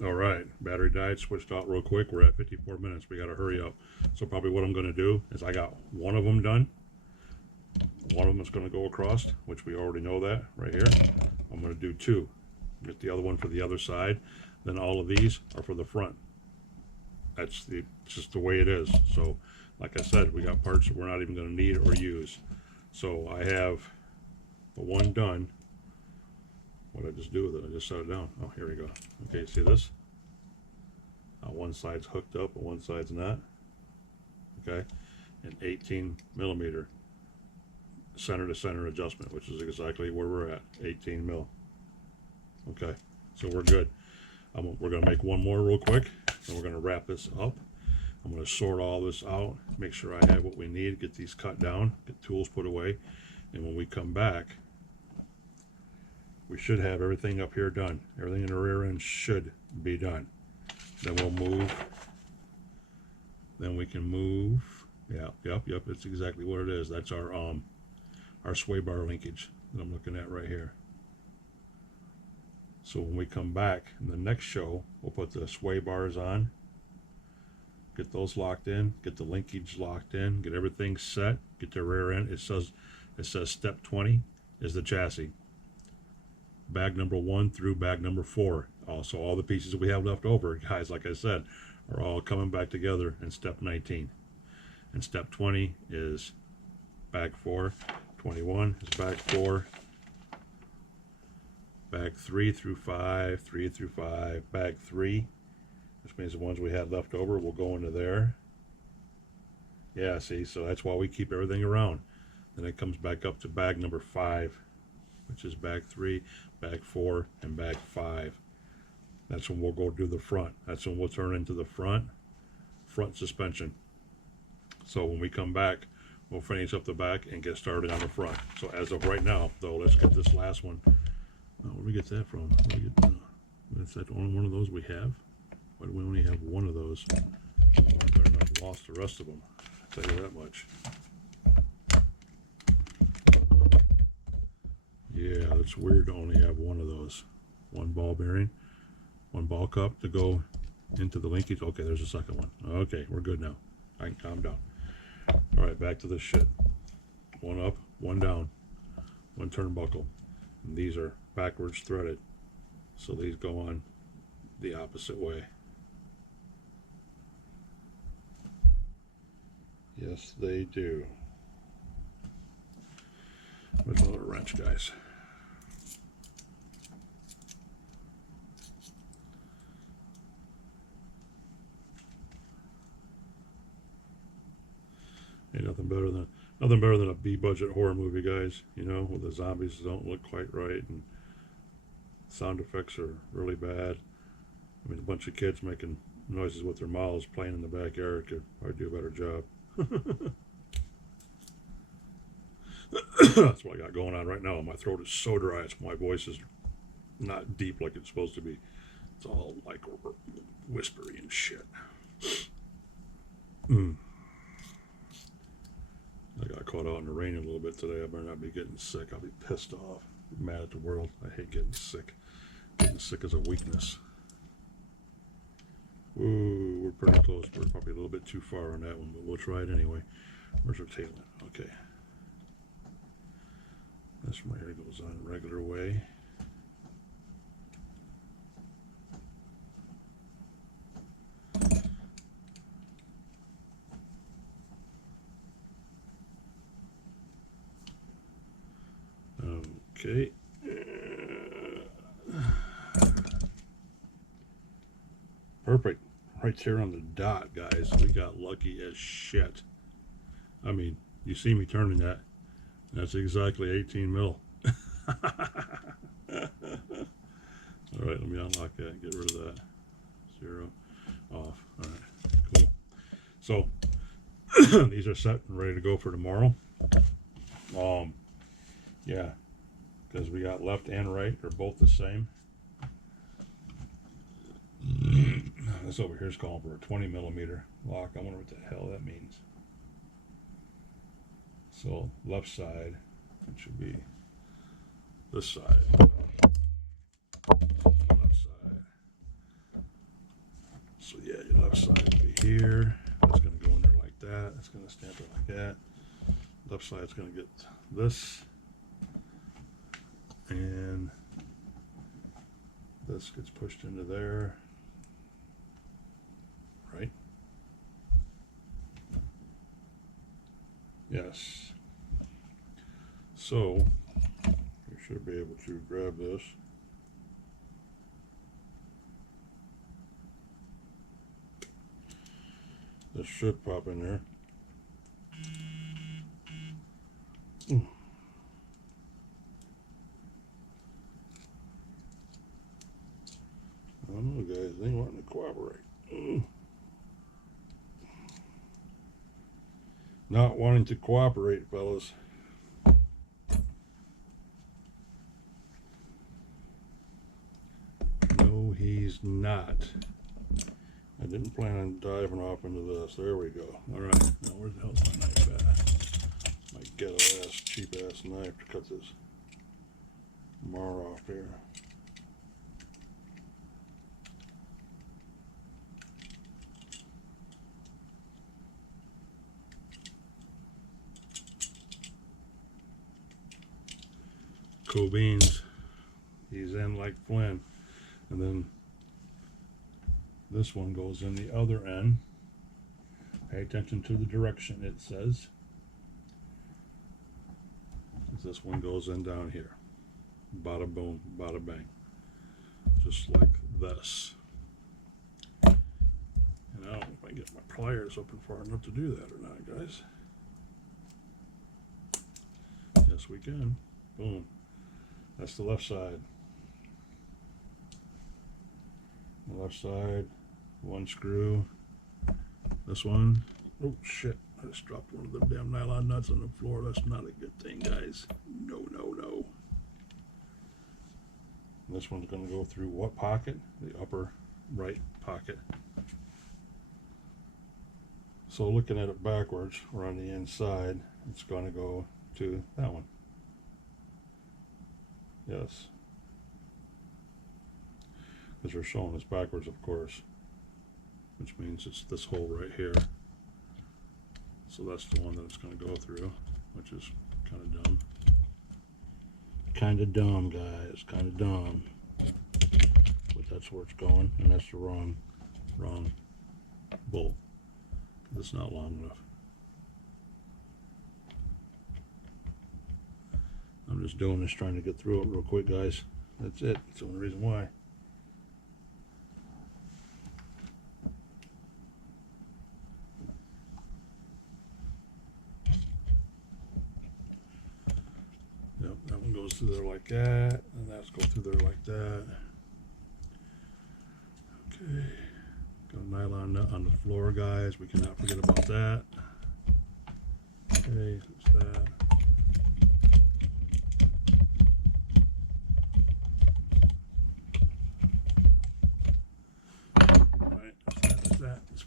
All right, battery died, switched out real quick. We're at 54 minutes. We got to hurry up. So probably what I'm going to do is I got one of them done. One of them is going to go across, which we already know that right here. I'm going to do two. Get the other one for the other side. Then all of these are for the front. That's just the way it is. So like I said, we got parts that we're not even going to need or use. So I have the one done. What did I just do with it? I just set it down. Oh, here we go. Okay, see this? One side's hooked up and one side's not. Okay, an 18 millimeter center to center adjustment, which is exactly where we're at, 18 mil. Okay, so we're good. We're going to make one more real quick, and we're going to wrap this up. I'm going to sort all this out, make sure I have what we need, get these cut down, get tools put away, and when we come back, we should have everything up here done. Everything in the rear end should be done. Then we'll move. Then we can move. Yep. It's exactly what it is. That's our sway bar linkage that I'm looking at right here. So when we come back in the next show, we'll put the sway bars on, get those locked in, get the linkage locked in, get everything set, get the rear end. It says step 20 is the chassis. Bag number 1 through bag number 4. Also, all the pieces that we have left over, guys, like I said, are all coming back together in step 19. And step 20 is bag 4. 21 is bag 4. Bag 3 through 5, 3 through 5. Bag 3, which means the ones we had left over will go into there. Yeah, see, so that's why we keep everything around. Then it comes back up to bag number 5, which is bag 3, bag 4, and bag 5. That's when we'll go do the front. That's when we'll turn into the front suspension. So when we come back, we'll finish up the back and get started on the front. So as of right now, though, let's get this last one. Where do we get that from? Is that the only one of those we have? Why do we only have one of those? I better not have lost the rest of them. I'll tell you that much. Yeah, it's weird to only have one of those. one ball bearing, one ball cup to go into the linkage. Okay, there's a second one. Okay, we're good now. I can calm down. All right, back to this shit. One up, one down, one turnbuckle. And these are backwards threaded, so these go on the opposite way. Yes, they do. With another wrench, guys. Ain't nothing better than a B-budget horror movie, guys. You know, where the zombies don't look quite right and sound effects are really bad. I mean, a bunch of kids making noises with their mouths playing in the backyard could probably do a better job. That's what I got going on right now. My throat is so dry. My voice is not deep like it's supposed to be. It's all like whispery and shit. I got caught out in the rain a little bit today. I better not be getting sick. I'll be pissed off. Mad at the world. I hate getting sick. Getting sick is a weakness. Ooh, we're pretty close. We're probably a little bit too far on that one, but we'll try it anyway. Where's our tail end? Okay. This one here goes on regular way. Okay. Perfect. Right there on the dot, guys. We got lucky as shit. I mean, you see me turning that. That's exactly 18 mil. All right, let me unlock that. Get rid of that. 0 off. All right, cool. So these are set and ready to go for tomorrow. Yeah, because we got left and right are both the same. This over here is calling for a 20 millimeter lock. I wonder what the hell that means. So left side, it should be this side. Left side. So yeah, your left side will be here. It's going to go in there like that. It's going to stamp it like that. Left side's going to get this. And this gets pushed into there. Right? Yes. So you should be able to grab this. This should pop in there. I don't know, guys. They ain't wanting to cooperate. Not wanting to cooperate, fellas. No, he's not. I didn't plan on diving off into this. There we go. All right. Now, where the hell's my knife at? My ghetto-ass, cheap-ass knife to cut this mar off here. Cool beans. He's in like Flynn. And then this one goes in the other end. Pay attention to the direction it says. This one goes in down here. Bada boom, bada bang. Just like this. And I don't know if I can get my pliers open far enough to do that or not, guys. Yes, we can. Boom. That's the left side. The left side, one screw. This one. Oh shit! I just dropped one of them damn nylon nuts on the floor. That's not a good thing, guys. No, no, no. And this one's going to go through what pocket? The upper right pocket. So looking at it backwards, or on the inside, it's going to go to that one. Yes. because they're showing us backwards, of course, which means it's this hole right here. So that's the one that it's going to go through, which is kind of dumb. Kind of dumb, guys. Kind of dumb. But that's where it's going, and that's the wrong bolt. It's not long enough. I'm just doing this, trying to get through it real quick, guys. That's it. That's the only reason why. Yep, that one goes through there like that, and that's go through there like that. Okay, got a nylon nut on the floor, guys. We cannot forget about that. Okay, that's that. Alright, that's that. Let's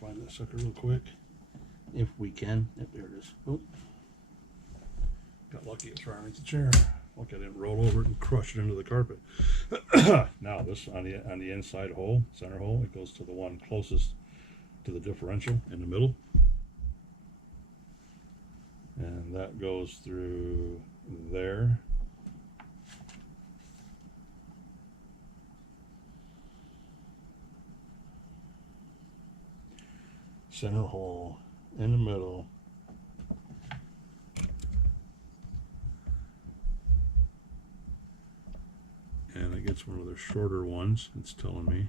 find that sucker real quick. If we can. Yep, there it is. Oh. Got lucky it's right underneath the chair. Look, I didn't roll over it and crush it into the carpet. Now this on the inside hole, center hole, it goes to the one closest to the differential in the middle. And that goes through there. Center hole in the middle. And it gets one of the shorter ones, it's telling me.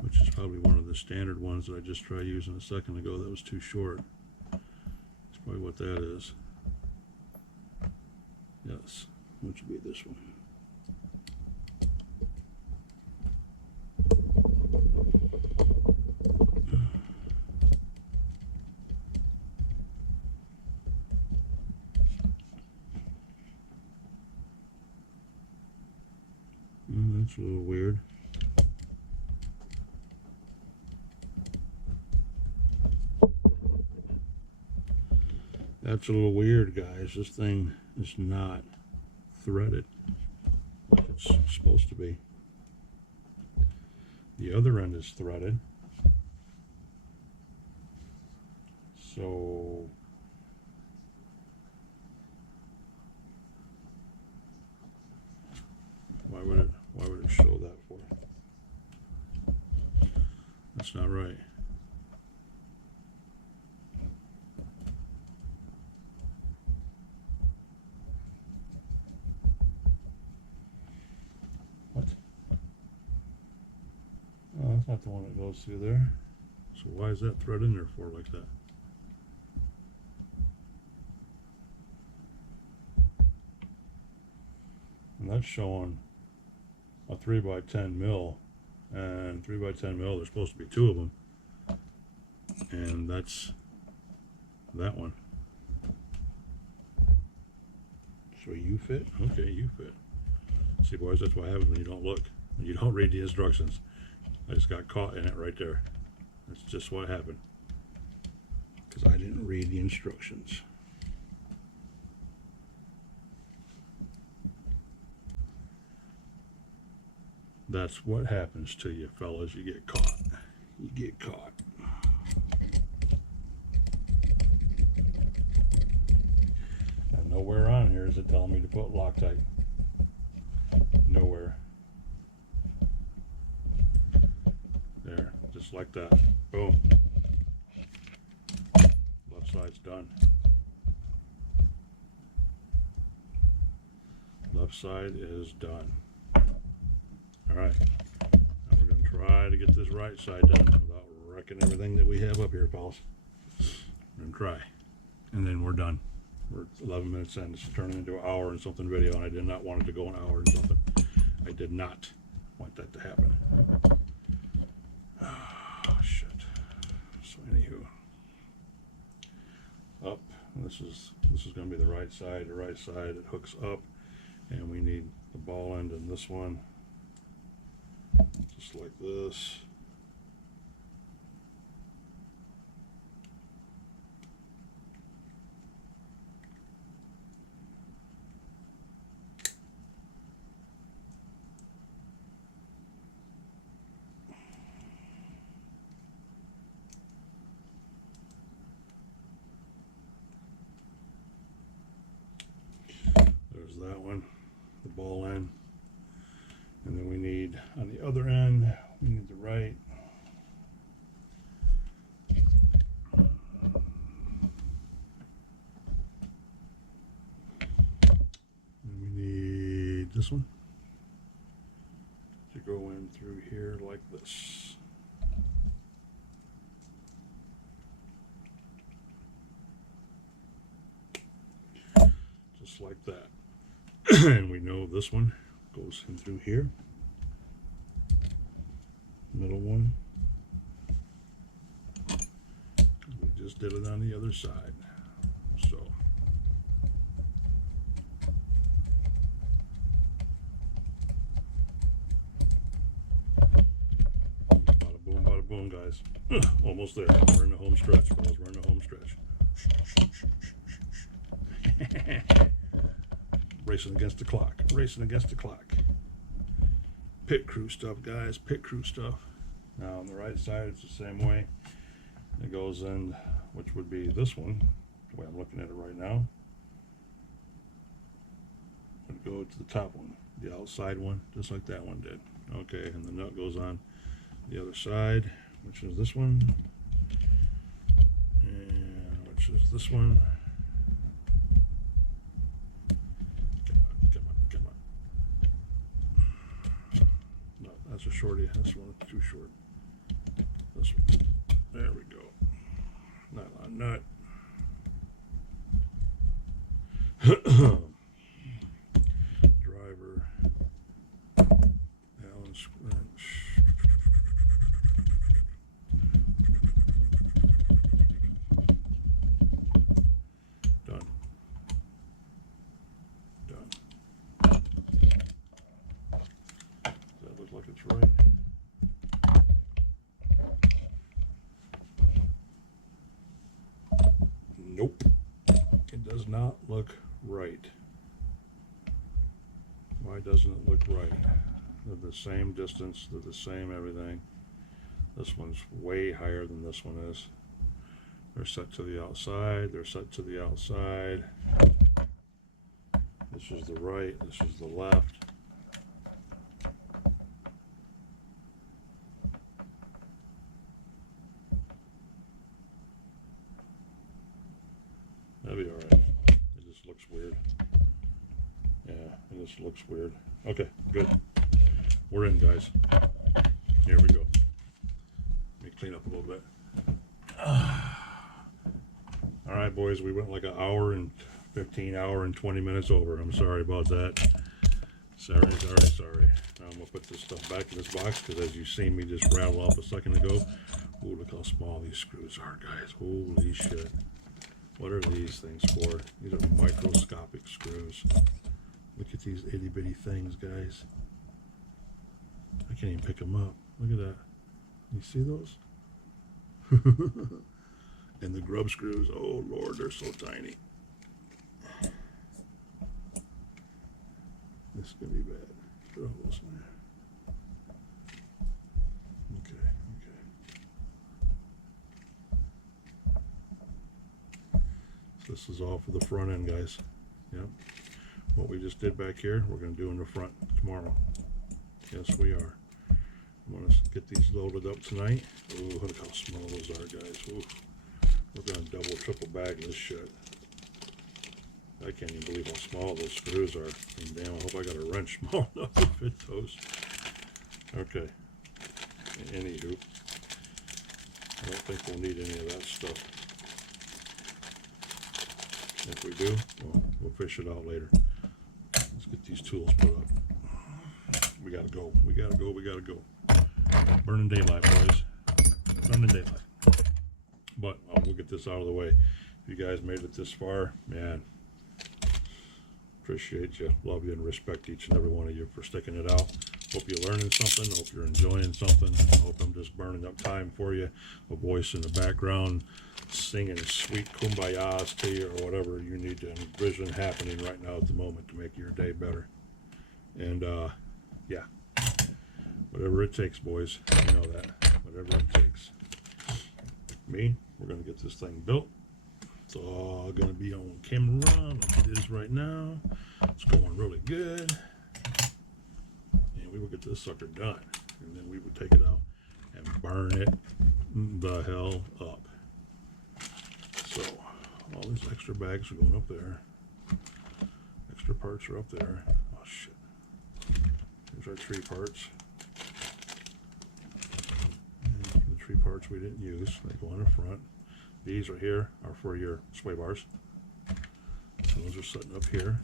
Which is probably one of the standard ones that I just tried using a second ago that was too short. That's probably what that is. Yes, which would be this one. That's a little weird. That's a little weird, guys. This thing is not threaded like it's supposed to be. The other end is threaded. So why would it show that for? That's not right. What? Oh, that's not the one that goes through there. So why is that thread in there for like that? And that's showing a 3x10 mil, and 3x10 mil, there's supposed to be two of them, and that's that one. So you fit? Okay, you fit. See, boys, that's what happens when you don't look, when you don't read the instructions. I just got caught in it right there. That's just what happened, because I didn't read the instructions. That's what happens to you, fellas. You get caught. You get caught. And nowhere on here is it telling me to put Loctite. Nowhere. There, just like that. Boom. Left side's done. Left side is done. Alright, now we're going to try to get this right side done without wrecking everything that we have up here, pals. We're going to try. And then we're done. We're 11 minutes in. This is turning into an hour and something video, and I did not want it to go an hour and something. I did not want that to happen. Oh, shit. So anywho. Up. This is going to be the right side. The right side, it hooks up. And we need the ball end in this one. Just like this. ball in. And then we need, on the other end, we need the right. And we need this one to go in through here like this. Just like that. And we know this one goes in through here. Middle one. We just did it on the other side. So bada boom, guys. Almost there. We're in the home stretch, fellas. We're in the home stretch. Racing against the clock. Racing against the clock. Pit crew stuff, guys. Pit crew stuff. Now on the right side, it's the same way. It goes in, which would be this one, the way I'm looking at it right now. Would go to the top one, the outside one, just like that one did. Okay, and the nut goes on the other side, which is this one, and which is this one. Come on. No, that's a shorty. This one is too short. This one. There we go. Nylon nut. Driver. Allen wrench. Done. Does that look like it's right? Nope. It does not look right. Why doesn't it look right? They're the same distance, they're the same everything. This one's way higher than this one is. They're set to the outside, they're set to the outside. This is the right, this is the left. That'd be alright. It just looks weird. Yeah, it just looks weird. Okay, good. We're in, guys. Here we go. Let me clean up a little bit. Alright, boys, we went like an hour and 15, hour and 20 minutes over. I'm sorry about that. Sorry. Now I'm going to put this stuff back in this box because as you seen me just rattle off a second ago. Ooh, look how small these screws are, guys. Holy shit. What are these things for? These are microscopic screws. Look at these itty bitty things, guys. I can't even pick them up. Look at that. You see those? And the grub screws. Oh Lord, they're so tiny. This is gonna be bad. Throw those in there. Okay. So this is all for the front end, guys. Yep. What we just did back here, we're going to do in the front tomorrow. Yes, we are. I'm going to get these loaded up tonight. Oh, look how small those are, guys. Ooh. We're going to double, triple bag this shit. I can't even believe how small those screws are. And damn, I hope I got a wrench small enough to fit those. Okay. Anywho, I don't think we'll need any of that stuff. If we do, well, we'll fish it out later. Let's get these tools put up. We gotta go. Burning daylight, boys. Burning daylight. But we'll get this out of the way. If you guys made it this far, man, appreciate you. Love you and respect each and every one of you for sticking it out. Hope you're learning something. Hope you're enjoying something. I hope I'm just burning up time for you. A voice in the background singing sweet kumbayas to you or whatever you need to envision happening right now at the moment to make your day better. And yeah, whatever it takes, boys. You know that. Whatever it takes. Me, we're going to get this thing built. It's all going to be on camera like it is right now. It's going really good. we would get this sucker done, and then we would take it out and burn it the hell up. So all these extra bags are going up there. Extra parts are up there. Oh shit. Here's our tree parts. And the tree parts we didn't use, they go on the front. These right here are for your sway bars. So those are sitting up here.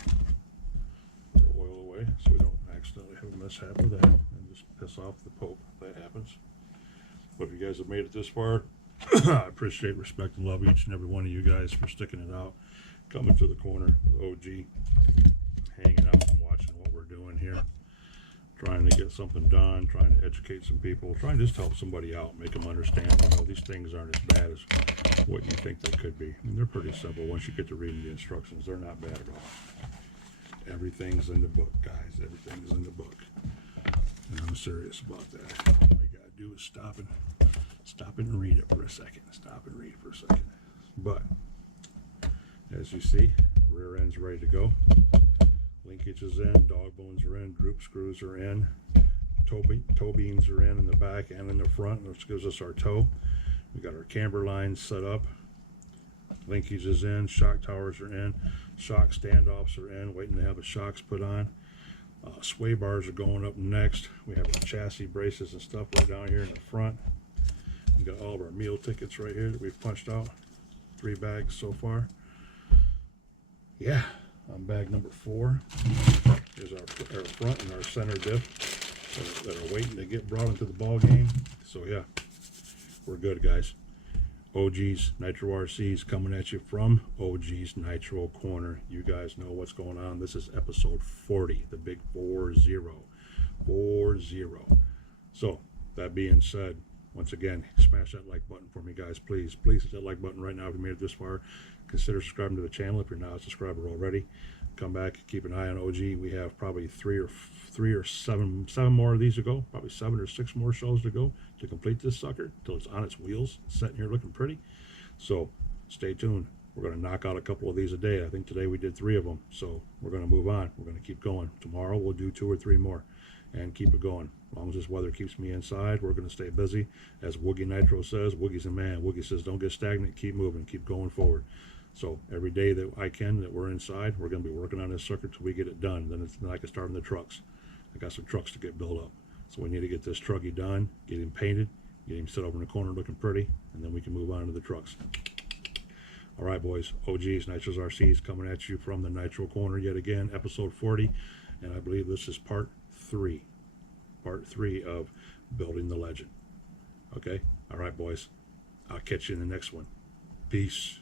Put our oil away so we don't accidentally have a mishap with that and just piss off the Pope if that happens. But if you guys have made it this far, I appreciate, respect, and love each and every one of you guys for sticking it out, coming to the corner with OG, hanging out and watching what we're doing here, trying to get something done, trying to educate some people, trying to just help somebody out, make them understand, you know, these things aren't as bad as what you think they could be. I mean, they're pretty simple. Once you get to reading the instructions, they're not bad at all. Everything's in the book, guys. Everything's in the book. And I'm serious about that. All you gotta do is stop and read it for a second. Stop and read it for a second. But as you see, rear end's ready to go. Linkage is in, dog bones are in, droop screws are in, toe beams are in the back and in the front, which gives us our toe. We got our camber lines set up. Linkage is in, shock towers are in, shock standoffs are in, waiting to have the shocks put on. Sway bars are going up next. We have our chassis braces and stuff right down here in the front. We got all of our meal tickets right here that we've punched out. 3 bags so far. Yeah, on bag number 4 is our front and our center diff that are waiting to get brought into the ball game. So yeah, we're good, guys. OG's Nitro RC's coming at you from OG's Nitro Corner. You guys know what's going on. This is episode 40, the big 40. So that being said, once again, smash that like button for me, guys. Please hit that like button right now if you made it this far. Consider subscribing to the channel if you're not a subscriber already. Come back, keep an eye on OG. We have probably three or seven more of these to go. Probably 7 or 6 more shows to go to complete this sucker until it's on its wheels, sitting here looking pretty. So stay tuned. We're going to knock out a couple of these a day. I think today we did 3 of them. So we're going to move on. We're going to keep going. Tomorrow we'll do 2 or 3 more and keep it going. As long as this weather keeps me inside, we're going to stay busy. As Woogie Nitro says, Woogie's a man. Woogie says, don't get stagnant. Keep moving. Keep going forward. So every day that I can, that we're inside, we're going to be working on this sucker till we get it done. Then I can start on the trucks. I got some trucks to get built up. So we need to get this trucky done, get him painted, get him set over in the corner looking pretty, and then we can move on to the trucks. All right, boys. OG's Nitro's RC's coming at you from the Nitro Corner yet again, episode 40. And I believe this is part 3. Part 3 of Building the Legend. Okay? All right, boys. I'll catch you in the next one. Peace.